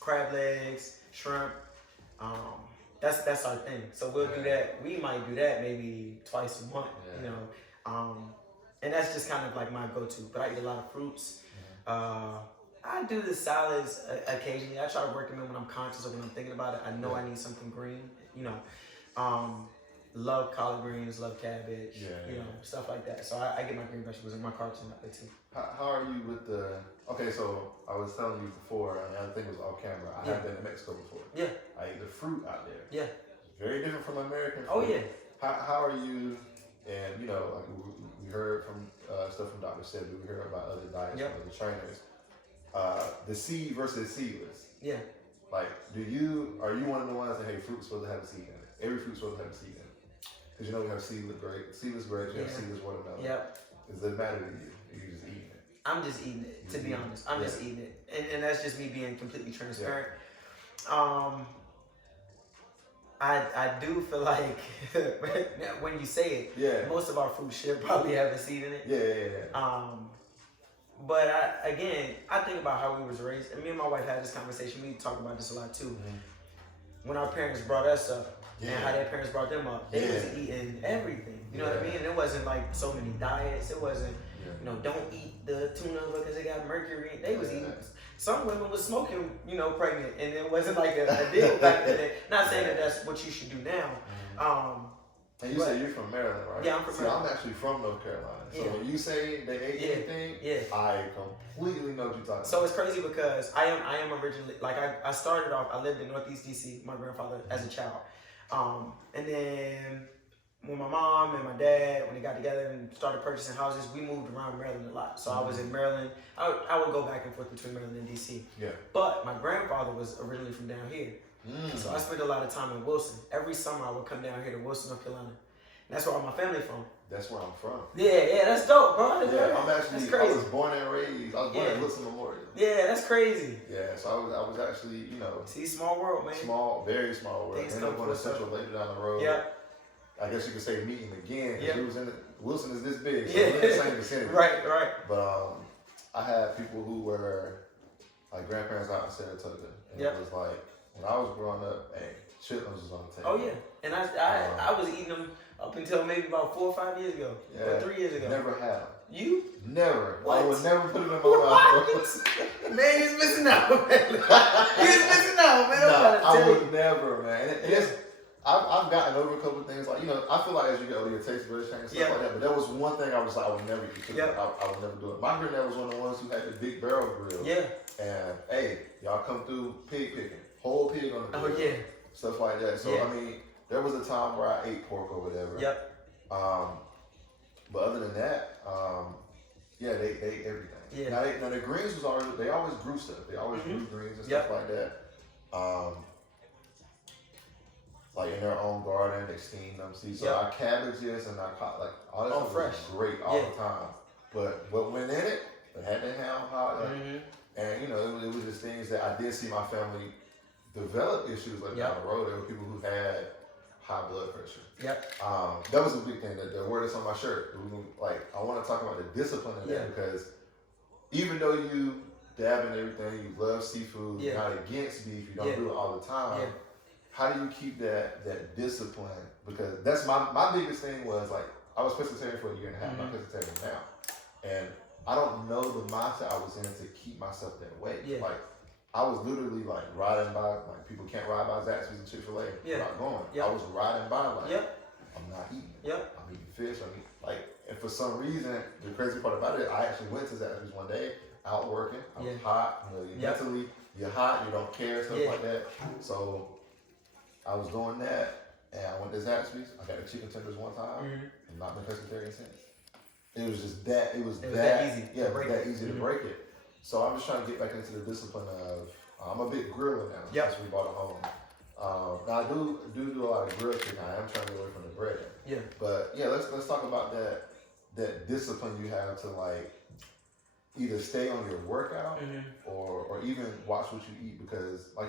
crab legs, shrimp. That's our thing. So we'll do that. We might do that maybe twice a month. You know, and that's just kind of like my go-to. But I eat a lot of fruits. I do the salads occasionally. I try to work them in when I'm conscious or when I'm thinking about it. I know I need something green. You know, love collard greens, love cabbage. You know, stuff like that. So I get my green vegetables and my carbs in that way too. How are you with the? Okay, so I was telling you before, and I think it was off camera. I have been to Mexico before. I eat the fruit out there. It's very different from American fruit. How are you? And you know, like we heard from stuff from Dr. Sebi. We heard about other diets from other trainers. The seed versus seedless. Like, are you one of the ones that, hey, fruit's supposed to have a seed in it? Every fruit's supposed to have a seed in it. Because you know we have seedless grapes, you have seedless watermelon. Does it matter to you? Are you just eating it? I'm just eating it, to be honest. I'm just eating it. And that's just me being completely transparent. I do feel like when you say it, most of our food should probably have a seed in it. But I think about how we was raised, and me and my wife had this conversation. We talk about this a lot too. When our parents brought us up and how their parents brought them up, they was eating everything. You know what I mean? And it wasn't like so many diets. It wasn't, don't eat the tuna because it got mercury. They was eating. Some women was smoking, pregnant, and it wasn't like a deal back then. Not saying that that's what you should do now. And you say you're from Maryland, right? Yeah, I'm from Maryland. I'm actually from North Carolina. So when you say they ate anything, I completely know what you're talking about. So it's crazy because I am originally, like I started off, I lived in Northeast DC, my grandfather, as a child. And then when my mom and my dad, when they got together and started purchasing houses, we moved around Maryland a lot. So I was in Maryland. I would go back and forth between Maryland and DC. Yeah. But my grandfather was originally from down here. So I spent a lot of time in Wilson. Every summer I would come down here to Wilson, North Carolina. And that's where all my family from. That's where I'm from. Yeah, that's dope, bro. I'm actually, I was born and raised. I was born at Wilson Memorial. Yeah, that's crazy. Yeah, so I was actually, See, small world, man. Very small world. Ended up going to Central later down the road. Yeah. I guess you could say meeting again, because we was in Wilson is this big, so we're in the same vicinity. Right. But I had people who were like grandparents out in Saratoga, and it was like when I was growing up, chitlins was on the table. Oh yeah, and I was eating them up until maybe about 4 or 5 years ago, or 3 years ago. Never had them. You? Never. What? I would never put it in my mouth. Man, he's missing out, man. He's missing out, man. I would never, man. I've gotten over a couple of things, like, I feel like as you get older, your taste buds change and stuff like that. But that was one thing I was like, I would never eat. I would never do it. My granddad was one of the ones who had the big barrel grill. Yeah. And hey, y'all come through pig picking, whole pig on the grill. Oh yeah. Stuff like that. So I mean, there was a time where I ate pork or whatever. Yep. But other than that, they ate everything. Yeah. Now the greens was always, they always grew stuff. They always grew greens and stuff like that. Like in their own garden, they steamed them. See, so our cabbages and our like all that stuff was great all the time. But what went in it, it had to have hot. And it was just things that I did see my family develop issues like down the road. There were people who had high blood pressure. That was a big thing. The word that's on my shirt. Like, I want to talk about the discipline in that, because even though you dab in everything, you love seafood, you're not against beef, you don't do it all the time. How do you keep that discipline? Because that's my biggest thing was, like, I was pescatarian for a year and a half. I'm pescatarian now, and I don't know the mindset I was in to keep myself that way. Like, I was literally like riding by, like, people can't ride by Zaxby's and Chick-fil-A without going. I was riding by like, I'm not eating. I'm eating fish. And for some reason, the crazy part about it, I actually went to Zaxby's one day, out working. I was hot. Mentally, you're hot. You don't care, stuff like that. So I was doing that, and I went to Zaxby's. I got the chicken tenders one time, and not been pescatarian since. It was just that. It was that easy. Yeah, it was that easy to break it. So I'm just trying to get back into the discipline of, I'm a big griller now since we bought a home. Now I do a lot of grill cooking. I am trying to get away from the bread. Yeah. But let's talk about that discipline you have to, like, either stay on your workout or even watch what you eat, because like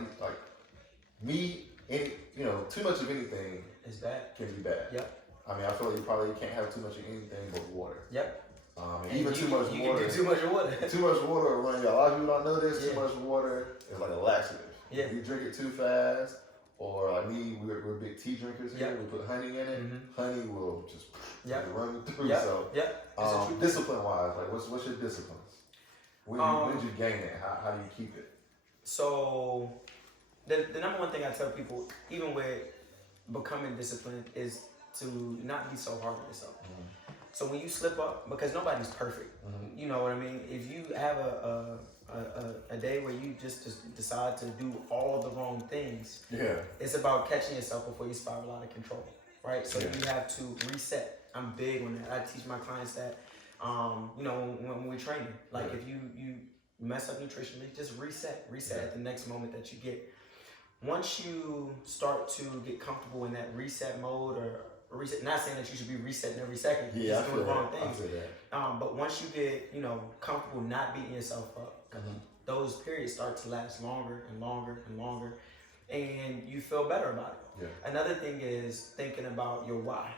meat, too much of anything is bad. Can be bad. Yep. I mean, I feel like you probably can't have too much of anything but water. Yep. And even too much water. You can do too much water. Too much water will run you. A lot of people don't know this. Too much water is like a laxative. Yeah. If you drink it too fast, or like me, we're big tea drinkers here. We put honey in it. Honey will just run you through. So, discipline wise, like what's your disciplines? When did you gain it? How do you keep it? So, the number one thing I tell people, even with becoming disciplined, is to not be so hard on yourself. So when you slip up, because nobody's perfect, you know what I mean? If you have a day where you just decide to do all the wrong things, it's about catching yourself before you spiral out of control, right? So you have to reset. I'm big on that. I teach my clients that, when we're training, like if you mess up nutritionally, just reset at the next moment that you get. Once you start to get comfortable in that reset mode, or reset. Not saying that you should be resetting every second. Yeah, just doing the wrong things. I feel that. But once you get, comfortable not beating yourself up, those periods start to last longer and longer and longer, and you feel better about it. Yeah. Another thing is thinking about your why,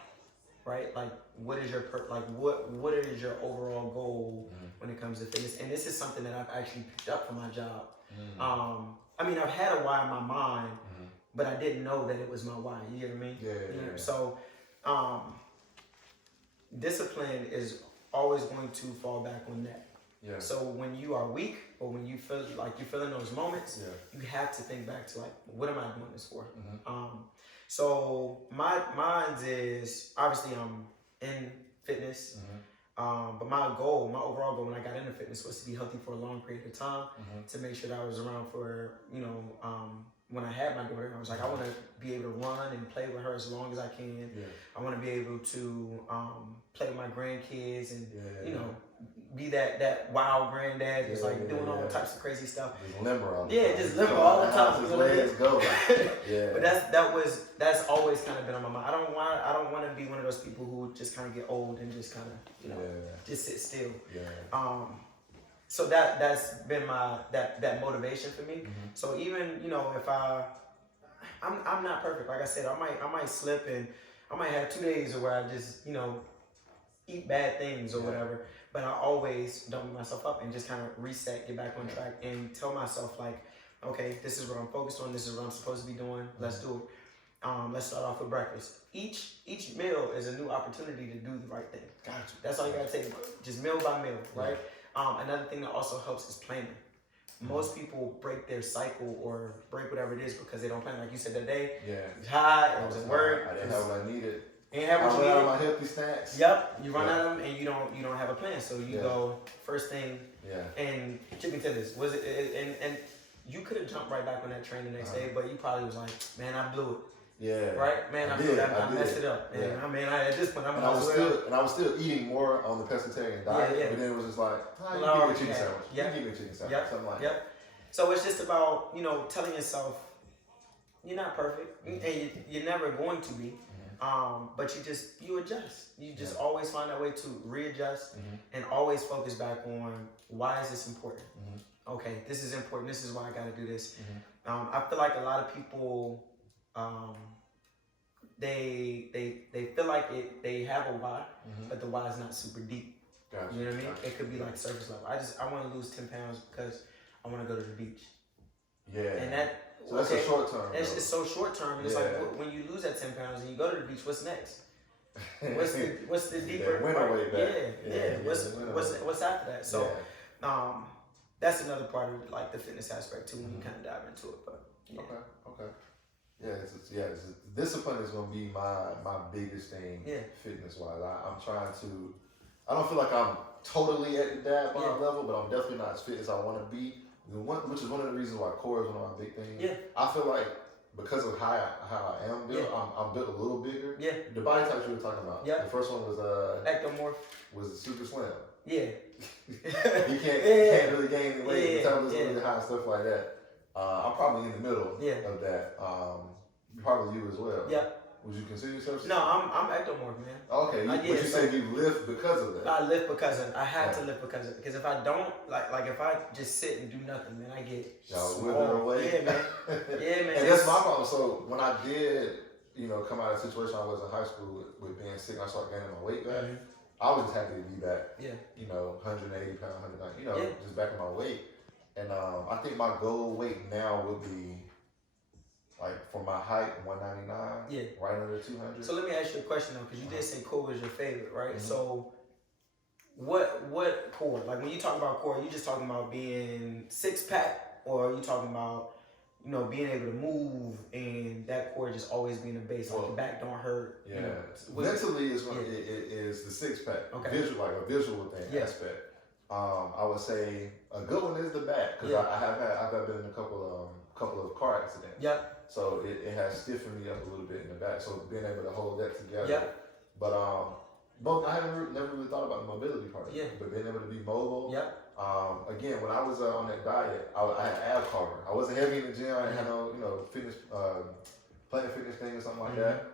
right? Like, what is your what is your overall goal when it comes to fitness? And this is something that I've actually picked up from my job. I mean, I've had a why in my mind, but I didn't know that it was my why. You get what I mean? Yeah. So, discipline is always going to fall back on that. Yeah. So when you are weak, or when you feel like you're feeling those moments, you have to think back to like, what am I doing this for? So mine's is obviously I'm in fitness, but my overall goal when I got into fitness was to be healthy for a long period of time, to make sure that I was around for when I had my daughter. I was like, I want to be able to run and play with her as long as I can. I want to be able to play with my grandkids and be that wild granddad, just like doing all types of crazy stuff. Just limber all the time. Just limber all the time. His legs go. But that's always kind of been on my mind. I don't want to be one of those people who just kind of get old and just kind of just sit still. So that's been that motivation for me. So even if I'm not perfect. Like I said, I might slip, and I might have 2 days where I just eat bad things or whatever. But I always don't beat myself up and just kind of reset, get back on track, and tell myself like, okay, this is what I'm focused on. This is what I'm supposed to be doing. Let's do it. Let's start off with breakfast. Each meal is a new opportunity to do the right thing. Gotcha. That's all you gotta take, just meal by meal, right? Another thing that also helps is planning. Most people break their cycle or break whatever it is because they don't plan. Like you said that day, it was hot, it was at work. I didn't have what I needed. Ain't have what you run out needed. of my healthy snacks. Yep, you run out of them and you don't have a plan. So you go first thing. And check me to this. Was it and you could have jumped right back on that train the next day, but you probably was like, man, I blew it. Right? Man, I blew it. I messed it up. And at this point, I was still eating more on the pescatarian diet. But then it was just like, you give me a chicken sandwich. You give me a chicken sandwich. Something like that. So it's just about, telling yourself, you're not perfect. And you're never going to be. But you adjust. You just always find a way to readjust and always focus back on, why is this important? Okay, this is important. This is why I got to do this. I feel like a lot of people, they feel like they have a why, but the why is not super deep. Gotcha. You know what I mean? It could be like surface level. I want to lose 10 pounds because I want to go to the beach. And so that's a short term. It's so short term. It's like when you lose that 10 pounds and you go to the beach, what's next? What's the deeper? Winter way back. What's after that? So that's another part of like the fitness aspect too when you kind of dive into it. But okay. Discipline is gonna be my biggest thing. Fitness wise, I'm trying to. I don't feel like I'm totally at the dad bod level, but I'm definitely not as fit as I want to be. Which is one of the reasons why core is one of my big things. I feel like because of how I am built, I'm built a little bigger. The body types you were talking about. The first one was ectomorph. Was super slim. You can't really gain any weight. The metabolism really high, stuff like that. I'm probably in the middle of that. Probably you as well. Would you consider yourself? No, I'm ectomorph, man. Okay, but you said you lift because of that. I lift because of it. I have to lift because of it. Because if I don't, like if I just sit and do nothing, man, I get wither away. Man. And that's my problem. So when I did, come out of a situation I was in high school with being sick, I started gaining my weight back. I was just happy to be back. 180 pounds, 190, just back in my weight. And I think my goal weight now would be, like for my height, 199, right under 200. So let me ask you a question though, because you did say core was your favorite, right? So what core? Like when you talk about core, you just talking about being 6-pack, or are you talking about being able to move and that core just always being the base, like the back don't hurt? Mentally it is the 6-pack. Okay. A visual thing aspect. I would say a good one is the back, because I've been in a couple of car accidents. So it has stiffened me up a little bit in the back. So being able to hold that together. But I never really thought about the mobility part. But being able to be mobile. Again, when I was on that diet, I had ab carver. I wasn't heavy in the gym. I had no fitness, Planet Fitness thing or something like that.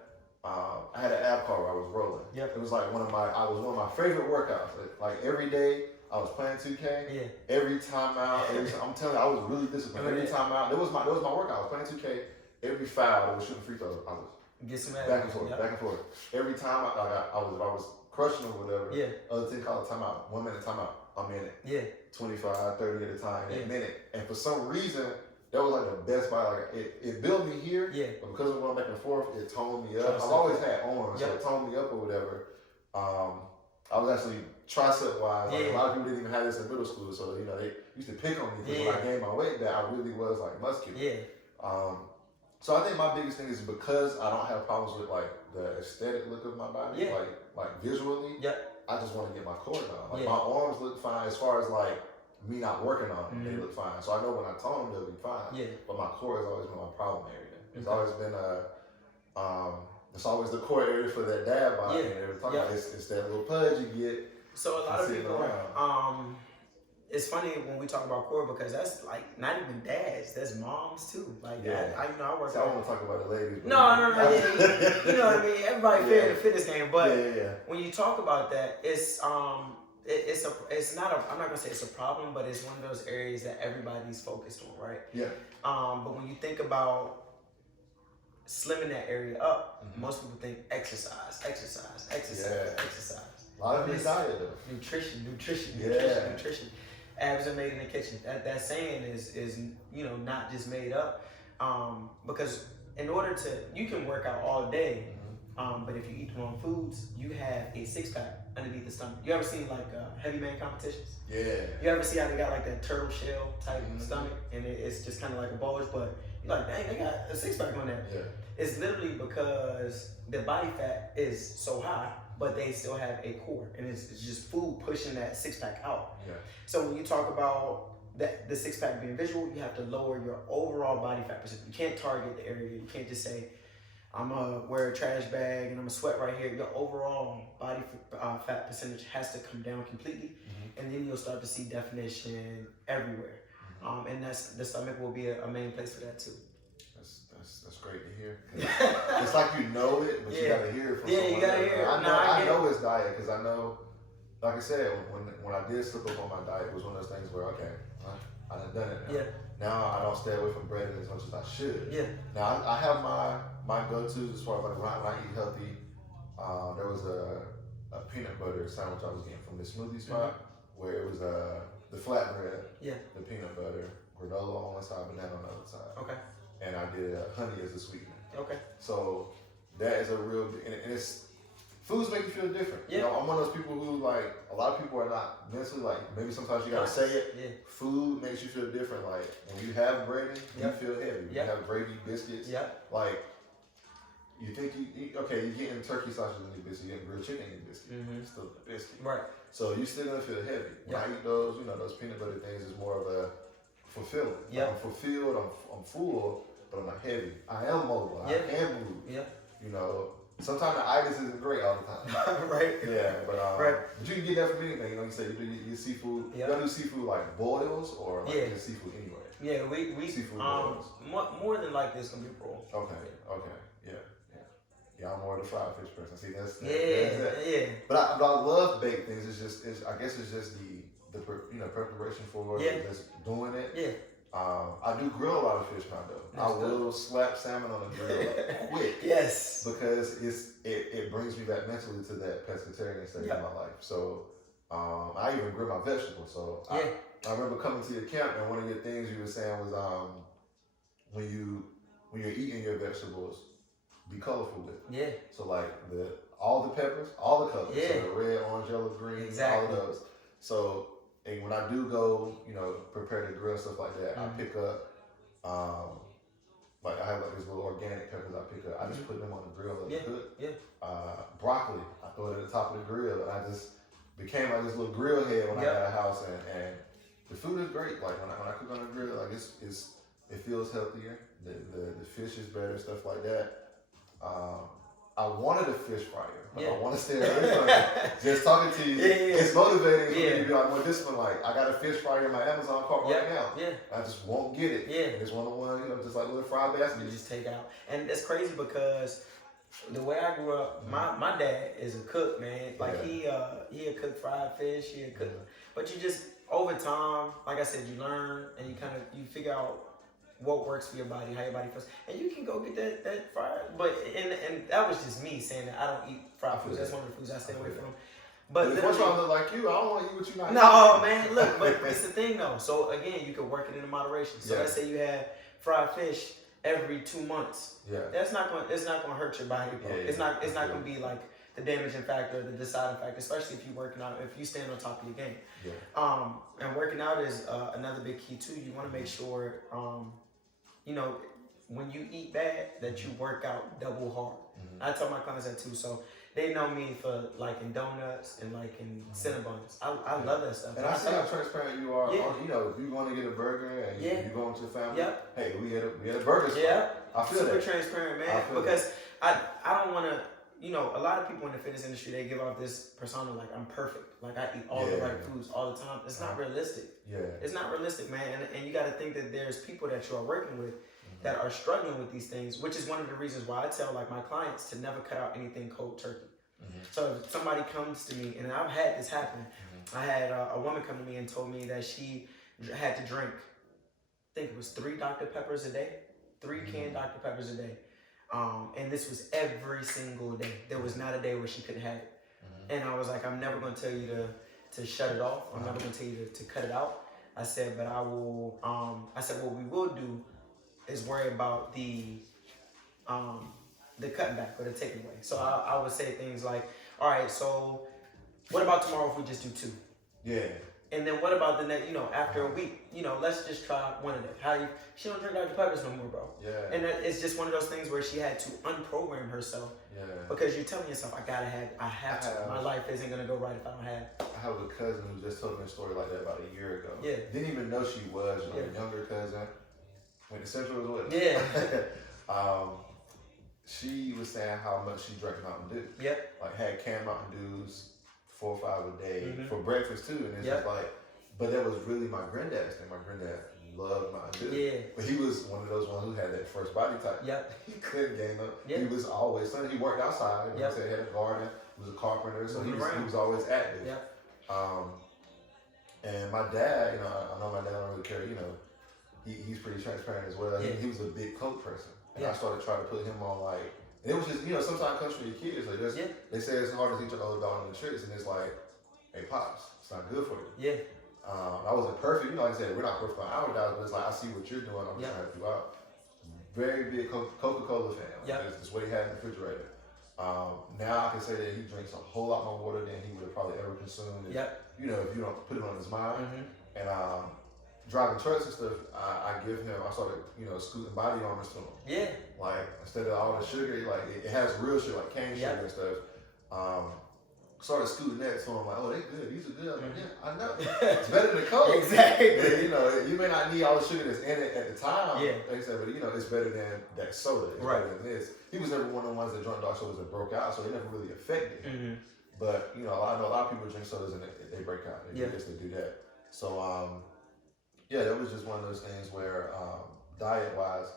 I had an ab car where I was rolling. Yep. It was like one of my favorite workouts. Like every day I was playing 2K. Yeah. Every time out, I'm telling you, I was really disciplined. Every time out, it was my workout. I was playing 2K. Every foul, I was shooting free throws. I was get some back and forth. Every time I was crushing or whatever. Yeah. Other team called a timeout. 1 minute timeout. I'm in it. Yeah. 25, 30 at a time in a minute. And for some reason, that was like the best body. Like it built me here. Yeah. But because of going back and forth, it toned me up. I've always had arms, so it toned me up or whatever. I was actually tricep wise. Like, a lot of people didn't even have this in middle school, so they used to pick on me because when I gained my weight back, I really was like muscular. Yeah. So I think my biggest thing is because I don't have problems with like the aesthetic look of my body, like visually. Yep. I just want to get my core done. Like my arms look fine as far as like me not working on them, they look fine. So I know when I tone them, they'll be fine. Yeah. But my core has always been my problem area. It's always been it's always the core area for that dad body. Yeah. And talking about it's that little pudge you get. So a lot of people, it's funny when we talk about core because that's like not even dads, that's moms too. Like I work. So I want to talk about the ladies. No. You know what I mean? Everybody fit in the fitness game, but when you talk about that, it's not I'm not gonna say it's a problem, but it's one of those areas that everybody's focused on, right? Yeah. But when you think about slimming that area up, most people think exercise. A lot of it's diet though. Nutrition. Abs are made in the kitchen. That saying is not just made up. Because in order to, you can work out all day, but if you eat the wrong foods, you have a 6-pack underneath the stomach. You ever seen like heavy man competitions? Yeah. You ever see how they got like that turtle shell type stomach and it's just kind of like a bulge, but you're like, dang, they got a 6-pack on there. Yeah. It's literally because the body fat is so high, but they still have a core, and it's just food pushing that 6-pack out. Yeah. So when you talk about the 6-pack being visual, you have to lower your overall body fat percentage. You can't target the area. You can't just say, I'm gonna wear a trash bag and I'm gonna sweat right here. Your overall body fat percentage has to come down completely, and then you'll start to see definition everywhere. And the stomach will be a main place for that too. That's great to hear. It's like you know it, but you gotta hear it from someone. You gotta hear it. I know it's diet because I know, like I said, when I did slip up on my diet, it was one of those things where I done it now. Yeah. Now I don't stay away from bread as much as I should. Yeah. Now I have my go-tos as far as like when I eat healthy. There was a peanut butter sandwich I was getting from this smoothie spot where it was the flatbread, the peanut butter, granola on one side, banana on the other side. Okay. And I did honey as a sweetener. Okay. So that is a real, and it's, foods make you feel different. Yeah. You know, I'm one of those people who like, a lot of people are not mentally like, maybe sometimes you gotta say it. Yeah. Food makes you feel different. Like when you have gravy, you feel heavy. When you have gravy, biscuits, like you think you're getting turkey sausage in your biscuit, you're getting grilled chicken in your biscuit. It's still a biscuit. Right. So you're still gonna feel heavy. When I eat those, those peanut butter things is more of a fulfilling. Yeah. Like I'm fulfilled, I'm full, but I'm not heavy. I am mobile. I can move. Yeah. Sometimes the itis isn't great all the time. Right. Yeah, but but you can get that from anything. You say you do your seafood. You gotta do seafood like boils or like just seafood anyway. Yeah, we seafood boils. More than likely it's gonna be raw. Okay. Yeah, I'm more of the fried fish person. See, that's that. But I love baked things. I guess it's just the preparation for it, just doing it. Yeah. I do grill a lot of fish now though. I will slap salmon on the grill quick. Yes. Because it brings me back mentally to that pescatarian stage of my life. So I even grill my vegetables. So I remember coming to your camp and one of your things you were saying was when you're eating your vegetables, be colorful with it. Yeah. So like all the peppers, all the colors. Yeah. So the red, orange, yellow, green, all of those. So and when I do go, prepare the grill, stuff like that, I pick up, like I have like these little organic peppers I pick up. I just put them on the grill and cook. Yeah. Broccoli, I throw it at the top of the grill, and I just became like this little grill head when I got a house, and the food is great. Like when I cook on the grill, like it feels healthier. The fish is better, stuff like that. I wanted a fish fryer, but I want to stay away from it. Just talking to you, it's motivating for me to be like more disciplined. Like I got a fish fryer in my Amazon cart right now. Yeah. I just won't get it. Yeah. It's one of the ones, just like little fried basket. You just take out. And it's crazy because the way I grew up, my dad is a cook, man. Like he'll cook fried fish, he'll cook. But you just over time, like I said, you learn and you figure out what works for your body, how your body feels, and you can go get that fried. But and that was just me saying that I don't eat fried foods. That's one of the foods I stay away from. But if I'm trying to look like you, I don't want to eat what you not. No, man. Look, but it's the thing though. So again, you can work it into moderation. So let's say you have fried fish every 2 months. Yeah. It's not gonna hurt your body, bro. It's not gonna be like the damaging factor, the deciding factor, especially if you're working out, if you stand on top of your game. Yeah. And working out is another big key too. You want to make sure, when you eat bad, that you work out double hard. I tell my clients that too. So they know me for liking donuts and liking Cinnabons. I love that stuff. And I see how transparent you are. Yeah. If you want to get a burger and you go with your family, hey, we had a burger spot. Yeah. I feel super transparent, man. Because I don't want to. A lot of people in the fitness industry, they give off this persona like I'm perfect, like I eat all the right foods all the time. It's not realistic. Yeah, it's not realistic, man. And you got to think that there's people that you are working with that are struggling with these things, which is one of the reasons why I tell like my clients to never cut out anything cold turkey. So if somebody comes to me, and I've had this happen, I had a woman come to me and told me that she had to drink, I think it was 3 Dr. Peppers a day, 3 canned Dr. Peppers a day. And this was every single day. There was not a day where she couldn't have it. And I was like, I'm never going to tell you to shut it off. I'm never going to tell you to cut it out. I said, but I will, what we will do is worry about the cutting back or the taking away. So I would say things like, all right, so what about tomorrow if we just do 2? Yeah. And then what about the next, after a week, let's just try one of them. She don't drink Dr. Peppers no more, bro. Yeah. And it's just one of those things where she had to unprogram herself. Yeah. Because you're telling yourself, I have to. My life isn't going to go right if I don't have. I have a cousin who just told me a story like that about a year ago. Yeah. Didn't even know she was, a younger cousin. Went to Central as well. Yeah. She was saying how much she drank Mountain Dew. Yep. Like had canned Mountain Dews 4 or 5 a day for breakfast too, and it's just like, but that was really my granddad's thing. My granddad loved Mountain Dew. Yeah. But he was one of those ones who had that first body type. Yep. He couldn't gain up. Yep. He was always, he worked outside. He had a garden. He was a carpenter, so he was always active. Yep. And my dad, I know my dad don't really care. He's pretty transparent as well. He was a big Coke person, and I started trying to put him on like. And it was just, sometimes it comes from your kids. Like they say it's hard to teach an older dog in the tricks, and it's like, hey, pops, it's not good for you. Yeah. I wasn't perfect. Like I said, we're not perfect on our dogs, but it's like, I see what you're doing. I'm just trying to help you out. Very big Coca-Cola fan. Yeah. That's what he had in the refrigerator. Now I can say that he drinks a whole lot more water than he would have probably ever consumed. If you don't put it on his mind. And driving trucks and stuff, I started, scooting body armors to him. Yeah. Like, instead of all the sugar, like, it has real sugar, like cane sugar and stuff. Started scooting that to him, like, oh, they good, these are good. I'm like, yeah, I know. It's better than Coke. Exactly. And, you may not need all the sugar that's in it at the time, like I said, but, it's better than that soda. It's better than this. He was never one of the ones that drank dark sodas that broke out, so it never really affected him. But, I know a lot of people drink sodas and they break out. They do that. So, that was just one of those things where, diet-wise,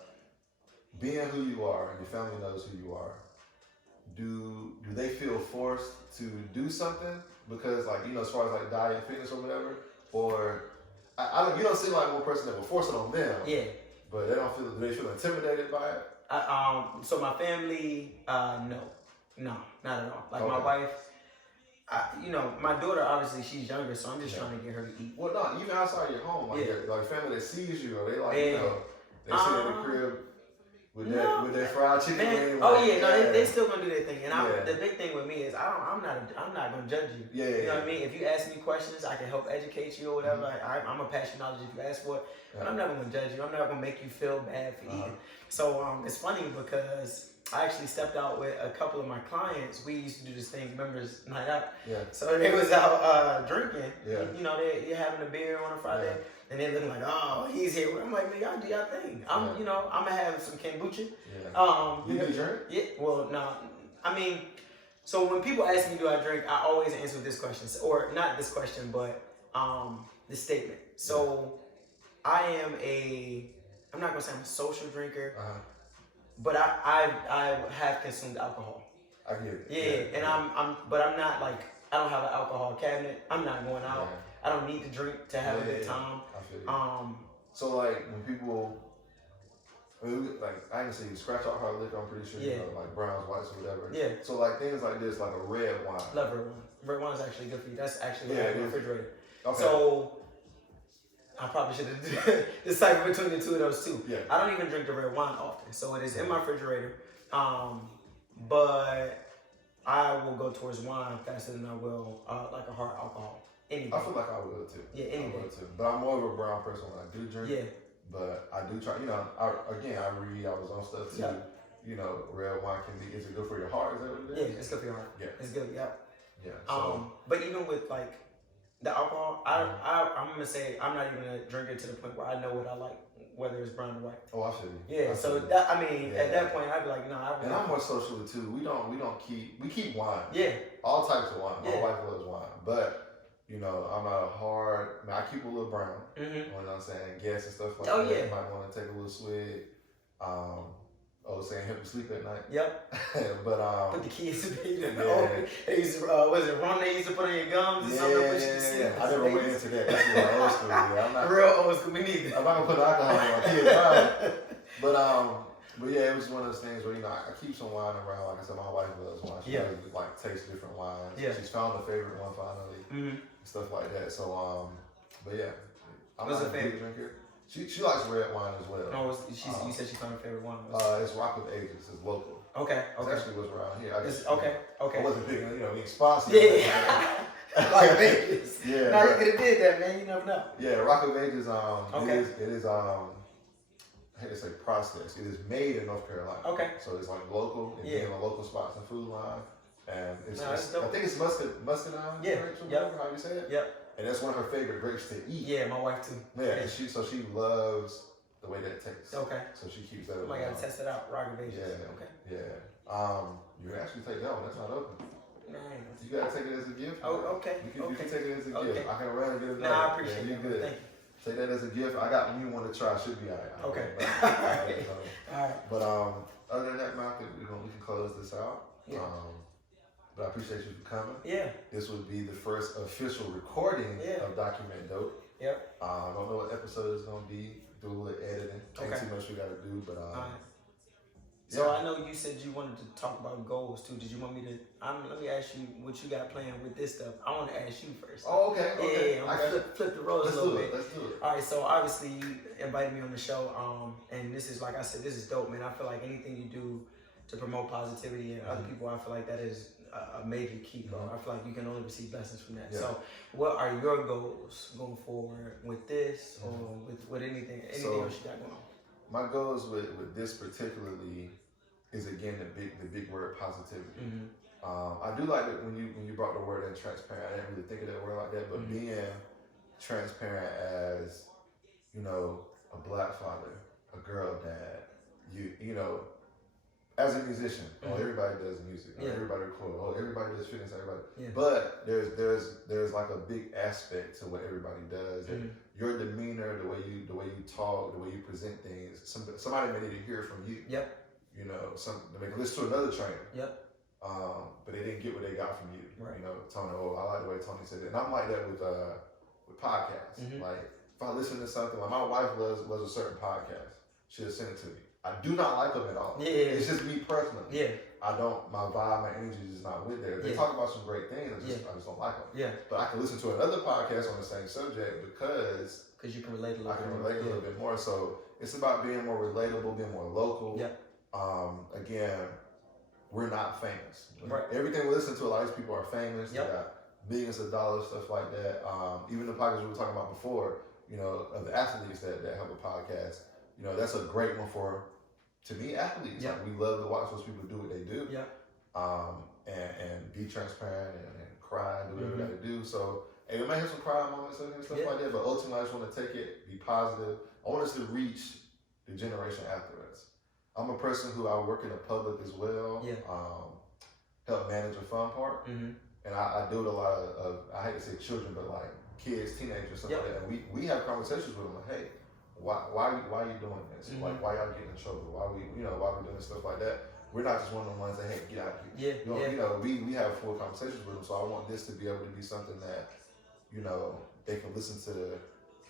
being who you are and your family knows who you are, do they feel forced to do something? Because, like, as far as, like, diet, fitness, or whatever, or, you don't seem like one person that will force it on them. Yeah. But do they feel intimidated by it? So my family, no, not at all. Like, my wife, my daughter, obviously, she's younger, so I'm just trying to get her to eat. Well, no, even outside your home, like family that sees you, or they like, they sit in the crib with that fried chicken. They still gonna do their thing. And the big thing with me is I'm not gonna judge you. Yeah, you know what I mean? If you ask me questions, I can help educate you or whatever. I'm a pass you knowledge if you ask for it. But I'm never gonna judge you. I'm never gonna make you feel bad for eating. So it's funny because I actually stepped out with a couple of my clients. We used to do this thing, members night out. Yeah. So they was out drinking. Yeah. They're having a beer on a Friday, and they're looking like, oh, he's here. I'm like, man, y'all do y'all thing. I'm gonna have some kombucha. Yeah. You drink? Yeah. Well, no. I mean, so when people ask me, do I drink? I always answer with this question, or not this question, but this statement. So I'm not gonna say I'm a social drinker. But I have consumed alcohol. I get it. Yeah, and but I'm not like, I don't have an alcohol cabinet. I'm not going out. I don't need to drink to have a good time. I feel you. So like when people, like I ain't gonna say you scratch out hard liquor, I'm pretty sure you know, like browns, whites, or whatever. Yeah. So like things like this, like a red wine. Love red wine. Red wine is actually good for you. That's actually what I have in the refrigerator. Okay. So I probably should have decided between the two of those two. Yeah. I don't even drink the red wine often, so it is in my refrigerator. But I will go towards wine faster than I will like a hard alcohol. Anyway. I feel like I will too. Yeah, anyway. Too. But I'm more of a brown person when I do drink. Yeah. But I do try, you know, I read, I was on stuff too. Yeah. You know, red wine can be, is it good for your heart? Is that what it is? Yeah, it's good for your heart. Yeah. It's good, yeah. Yeah. So, but even with like the alcohol, I'm gonna say I'm not even a drinker to the point where I know what I like, whether it's brown or white. Oh, I feel you. Yeah. So that, I mean, at that point, I'd be like, no. And I'm more socially too. We keep wine. Yeah. All types of wine. My wife loves wine, but you know, I'm not a hard. I mean, I keep a little brown. Mm-hmm. You know what I'm saying? Gas and stuff like that. Yeah. You might want to take a little swig. Saying help you sleep at night. Yep. But put the kids to bed. They used to, was it rum they used to put on your gums or something? Yeah. I never went into that. That's what old school. Yeah, I'm not real old school. Me neither. I'm not gonna put alcohol on my kids. Right? But yeah, it was one of those things where, you know, I keep some wine around. Like I said, my wife loves wine. She really like tastes different wines. Yeah. She's found a favorite one finally. Mm-hmm. Stuff like that. So but yeah, I'm not a big drinker. She likes red wine as well. No, you said she found her favorite wine. It's Rock with Ages. It's local. Okay. It's actually what's around here. Okay. I wasn't big, you know, being sponsored. Yeah. Like Vegas. Yeah. No, you could have did that, man. You never know. Yeah, Rock with Ages. It is I hate to say processed. It is made in North Carolina. Okay. So it's like local. It's in a local spots and food line. And it's I think it's muscadine. Yeah. Yep. How you say it? Yep. And that's one of her favorite grapes to eat. Yeah, my wife too. Yeah, and she loves the way that it tastes. Okay. So she keeps that. I gotta test it out. Rock of Ages. Yeah. Okay. Yeah. You can actually take that one. That's not open. Nice. You gotta take it as a gift. Oh, okay. You can take it as a gift. I can run and get it. Nah, I appreciate it. You good. Thank you. Take that as a gift. I got you one to try. Should be alright. Okay. Alright. But other than that, Malcolm, we can close this out. Yeah. But I appreciate you for coming. Yeah. This would be the first official recording of Document Dope. Yep. I don't know what episode it's gonna be. Do a little editing. Ain't too much we gotta do, but So I know you said you wanted to talk about goals too. Did you want me to? Let me ask you what you got planned with this stuff. I want to ask you first. Oh, okay. Yeah, I'm gonna flip the roles a little bit. Let's do it. All right. So obviously you invited me on the show, and this is, like I said, this is dope, man. I feel like anything you do to promote positivity in other people, I feel like that is a major key, bro. I feel like you can only receive blessings from that. Yeah. So what are your goals going forward with this, or with anything else you got going on? My goals with this particularly is, again, the big word positivity. Mm-hmm. I do like that when you brought the word in, transparent. I didn't really think of that word like that, but being transparent as, you know, a black father, a girl dad, you know, as a musician, everybody does music, everybody records, everybody does fitness, everybody. Yeah. But there's like a big aspect to what everybody does. And your demeanor, the way you talk, the way you present things. Somebody may need to hear from you. Yep. You know, they may listen to another trainer. Yep. But they didn't get what they got from you. Right. You know, Tony. Oh, I like the way Tony said it. And I'm like that with podcasts. Like if I listen to something, like my wife loves a certain podcast, she'll send it to me. I do not like them at all. Yeah. It's just me personally. Yeah. My vibe, my energy is just not with there. They talk about some great things. I just don't like them. Yeah. But I can listen to another podcast on the same subject because you can relate a little bit. I can relate a little bit more. So it's about being more relatable, being more local. Yeah. Again, we're not famous. Right. Everything we listen to, a lot of these people are famous. Yep. They got millions of dollars, stuff like that. Even the podcast we were talking about before, you know, of the athletes that have a podcast. You know, that's a great one for, to me, athletes. Yep. Like, we love to watch those people do what they do. Yep. And be transparent and cry and do whatever they gotta do. So, we might have some crying moments and stuff like that, but ultimately I just want to take it, be positive. I want us to reach the generation after us. I'm a person who I work in the public as well. Yeah. Help manage a fun park. And I do it a lot of, I hate to say children, but like kids, teenagers, stuff like that. And we have conversations with them like, hey, why are you doing this? Like, why y'all getting in trouble? Why we doing stuff like that? we're not just one of the ones that, hey, get out of here. You know, we have full conversations with them, so I want this to be able to be something that, you know, they can listen to.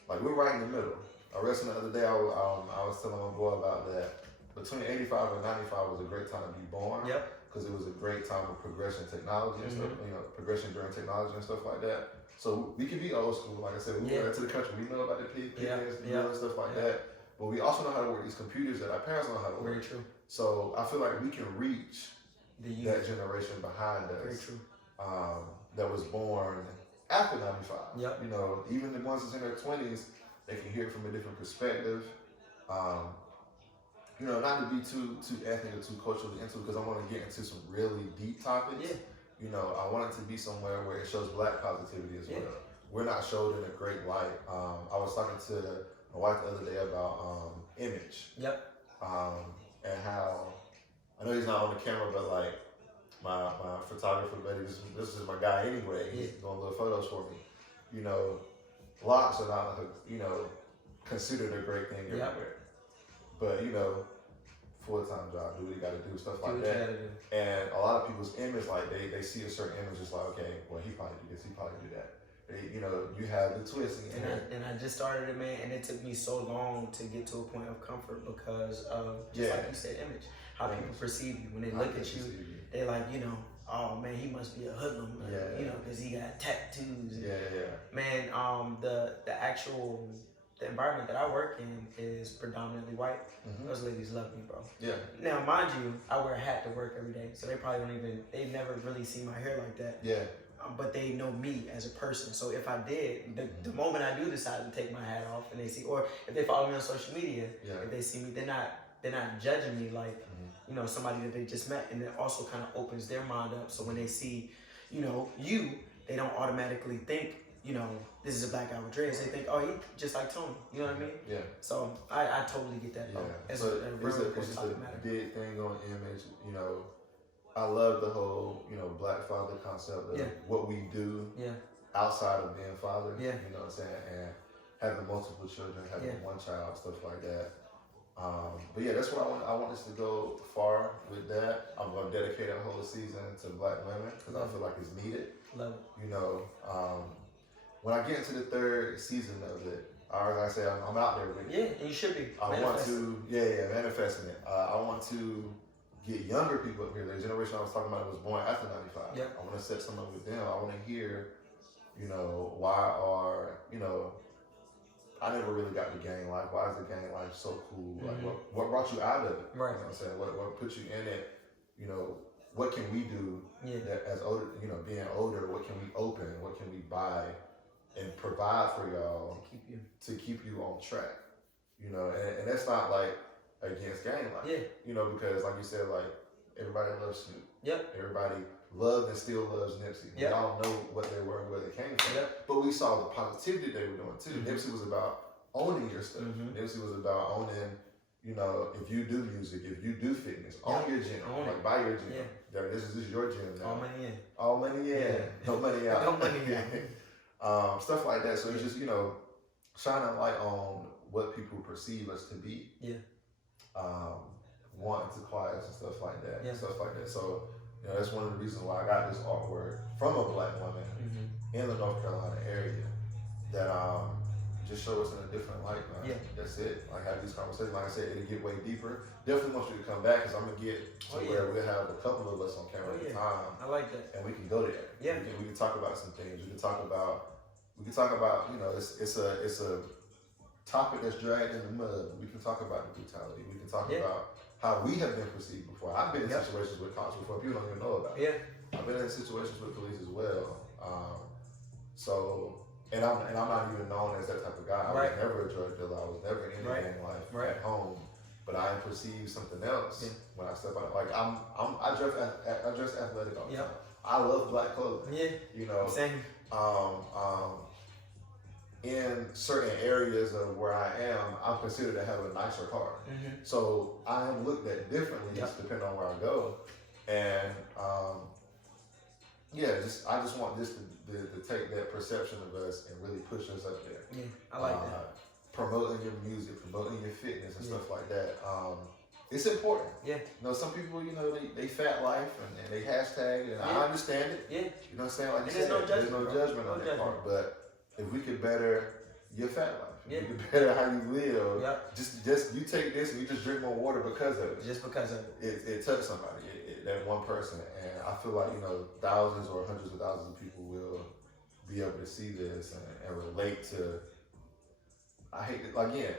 Like, we're right in the middle. I read something the other day, I was telling my boy about that. Between 85 and 95 was a great time to be born. Because it was a great time of progression in technology and stuff, you know, progression during technology and stuff like that. So we can be old school. Like I said, we went to the country, we know about the pig and stuff like that. But we also know how to work these computers that our parents know how to work. Very true. So I feel like we can reach that generation behind us. Very true. That was born after 95. You know, even the ones that's in their 20s, they can hear it from a different perspective. You know, not to be too ethnic or too culturally into, because I want to get into some really deep topics. You know, I want it to be somewhere where it shows Black positivity as well. We're not showed in a great light. I was talking to my wife the other day about image. And how, I know he's not on the camera, but like my photographer buddy, this is my guy anyway. He's doing little photos for me. You know, locks are not, you know, considered a great thing everywhere. But, you know, full-time job, do what you gotta do, stuff like that. And a lot of people's image, like they see a certain image, it's like, okay, well, he probably do this, he probably do that. You know, you have the twist. And I just started it, man, and it took me so long to get to a point of comfort because of, just like you said, image. How people perceive you. When they look at you, they're like, you know, oh man, he must be a hoodlum, you know, because he got tattoos. Man, the environment that I work in is predominantly white. Those ladies love me, bro. Now, mind you, I wear a hat to work every day, so they probably don't even, they never really see my hair like that. But they know me as a person. So if I did, the moment I do decide to take my hat off and they see, or if they follow me on social media, if they see me, they're not judging me like, you know, somebody that they just met. And it also kind of opens their mind up. So when they see, you know, they don't automatically think, you know, this is a Black guy with dreads. They think, oh, he just like Tony. You know what I mean? So I totally get that. It's a big thing on image. You know, I love the whole, you know, Black father concept of what we do outside of being father. You know what I'm saying? And having multiple children, having one child, stuff like that. But yeah, that's what I want us to go far with that. I'm going to dedicate a whole season to Black women because I feel like it's needed. Love it. You know, when I get into the third season of it, like I said, I'm out there with it. And you should be. I want to, manifesting it. I want to get younger people up here. The generation I was talking about was born after 95. I want to set something up with them. I want to hear, you know, you know, I never really got the gang life. Why is the gang life so cool? Like, what brought you out of it? Right. You know what I'm saying? What put you in it? You know, what can we do that as older, you know, being older, what can we open? What can we buy and provide for y'all to keep you on track? You know, and that's not like against gang life. You know, because like you said, like everybody loves Snoop. Everybody loved and still loves Nipsey. We all know what they were and where they came from. But we saw the positivity they were doing too. Nipsey was about owning your stuff. Nipsey was about owning, you know, if you do music, if you do fitness, own your gym. Like buy your gym. This is your gym now. All money in. All money in. No money out. No money out. Stuff like that. So it's just, you know, shining a light on what people perceive us to be. Wanting to choirs and stuff like that. So, you know, that's one of the reasons why I got this artwork from a Black woman in the North Carolina area that just show us in a different light, man. That's it. Like, have these conversations. Like I said, it'll get way deeper. Definitely want you to come back because I'm going to get to where we'll have a couple of us on camera at a time. I like that. And we can go there. We can talk about some things. We can talk about, you know, it's a topic that's dragged in the mud. We can talk about the brutality. We can talk about how we have been perceived before. I've been in situations with cops before. People don't even know about it. I've been in situations with police as well. And I'm not even known as that type of guy. I was never a drug dealer. I was never in any gang life at home. But I perceive something else when I step out. Like I dress athletic all the time. I love Black clothing. You know. Same. In certain areas of where I am, I'm considered to have a nicer car. So I am looked at differently just depending on where I go. And I just want this to take that perception of us and really push us up there. I like that. Promoting your music, promoting your fitness and stuff like that. it's important. Yeah. You know, some people, you know, they fat life and they hashtag, and I understand it. Yeah. You know what I'm saying? Like you said, there's no judgment on that part. But if we could better your fat life, if we could better how you live, just you take this and you just drink more water because of it. Just because of it. It touched somebody, that one person. And I feel like, you know, thousands or hundreds of thousands of people will be able to see this and relate to, I hate it, again,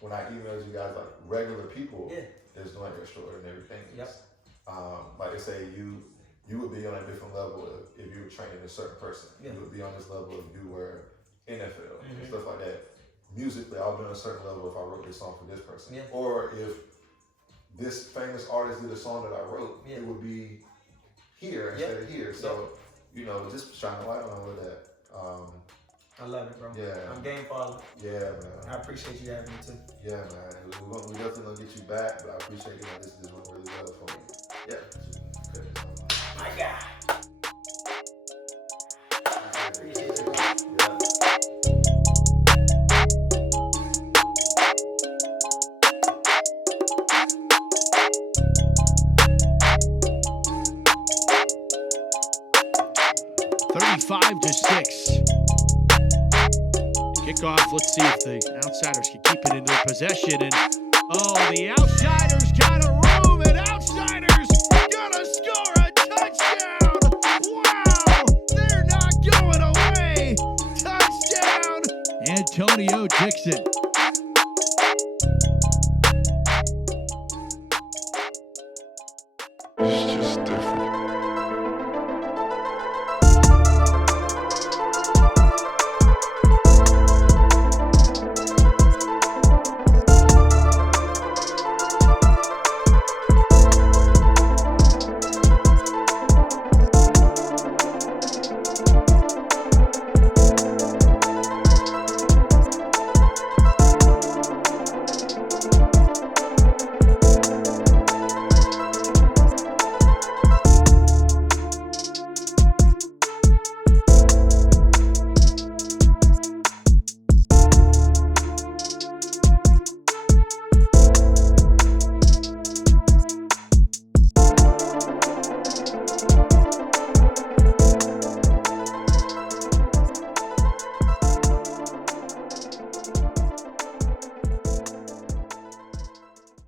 when I emailed you guys, like regular people that's doing extraordinary things. Like they say, you would be on a different level if you were training a certain person. You would be on this level if you were NFL and stuff like that. Musically, I'll be on a certain level if I wrote this song for this person. Or if this famous artist did a song that I wrote, it would be here instead of here. So, you know, just shine a light on all of that. I love it, bro. Yeah. I'm game for it. Yeah, man. I appreciate you having me too. Yeah, man. We definitely gonna get you back, but I appreciate it. This went really well for me. Yeah. Okay. My God. I appreciate you. Yeah. 35-6. Kickoff. Let's see if the Outsiders can keep it in their possession. And the Outsiders got a room, and Outsiders gonna score a touchdown. Wow, they're not going away. Touchdown, Antonio Dixon.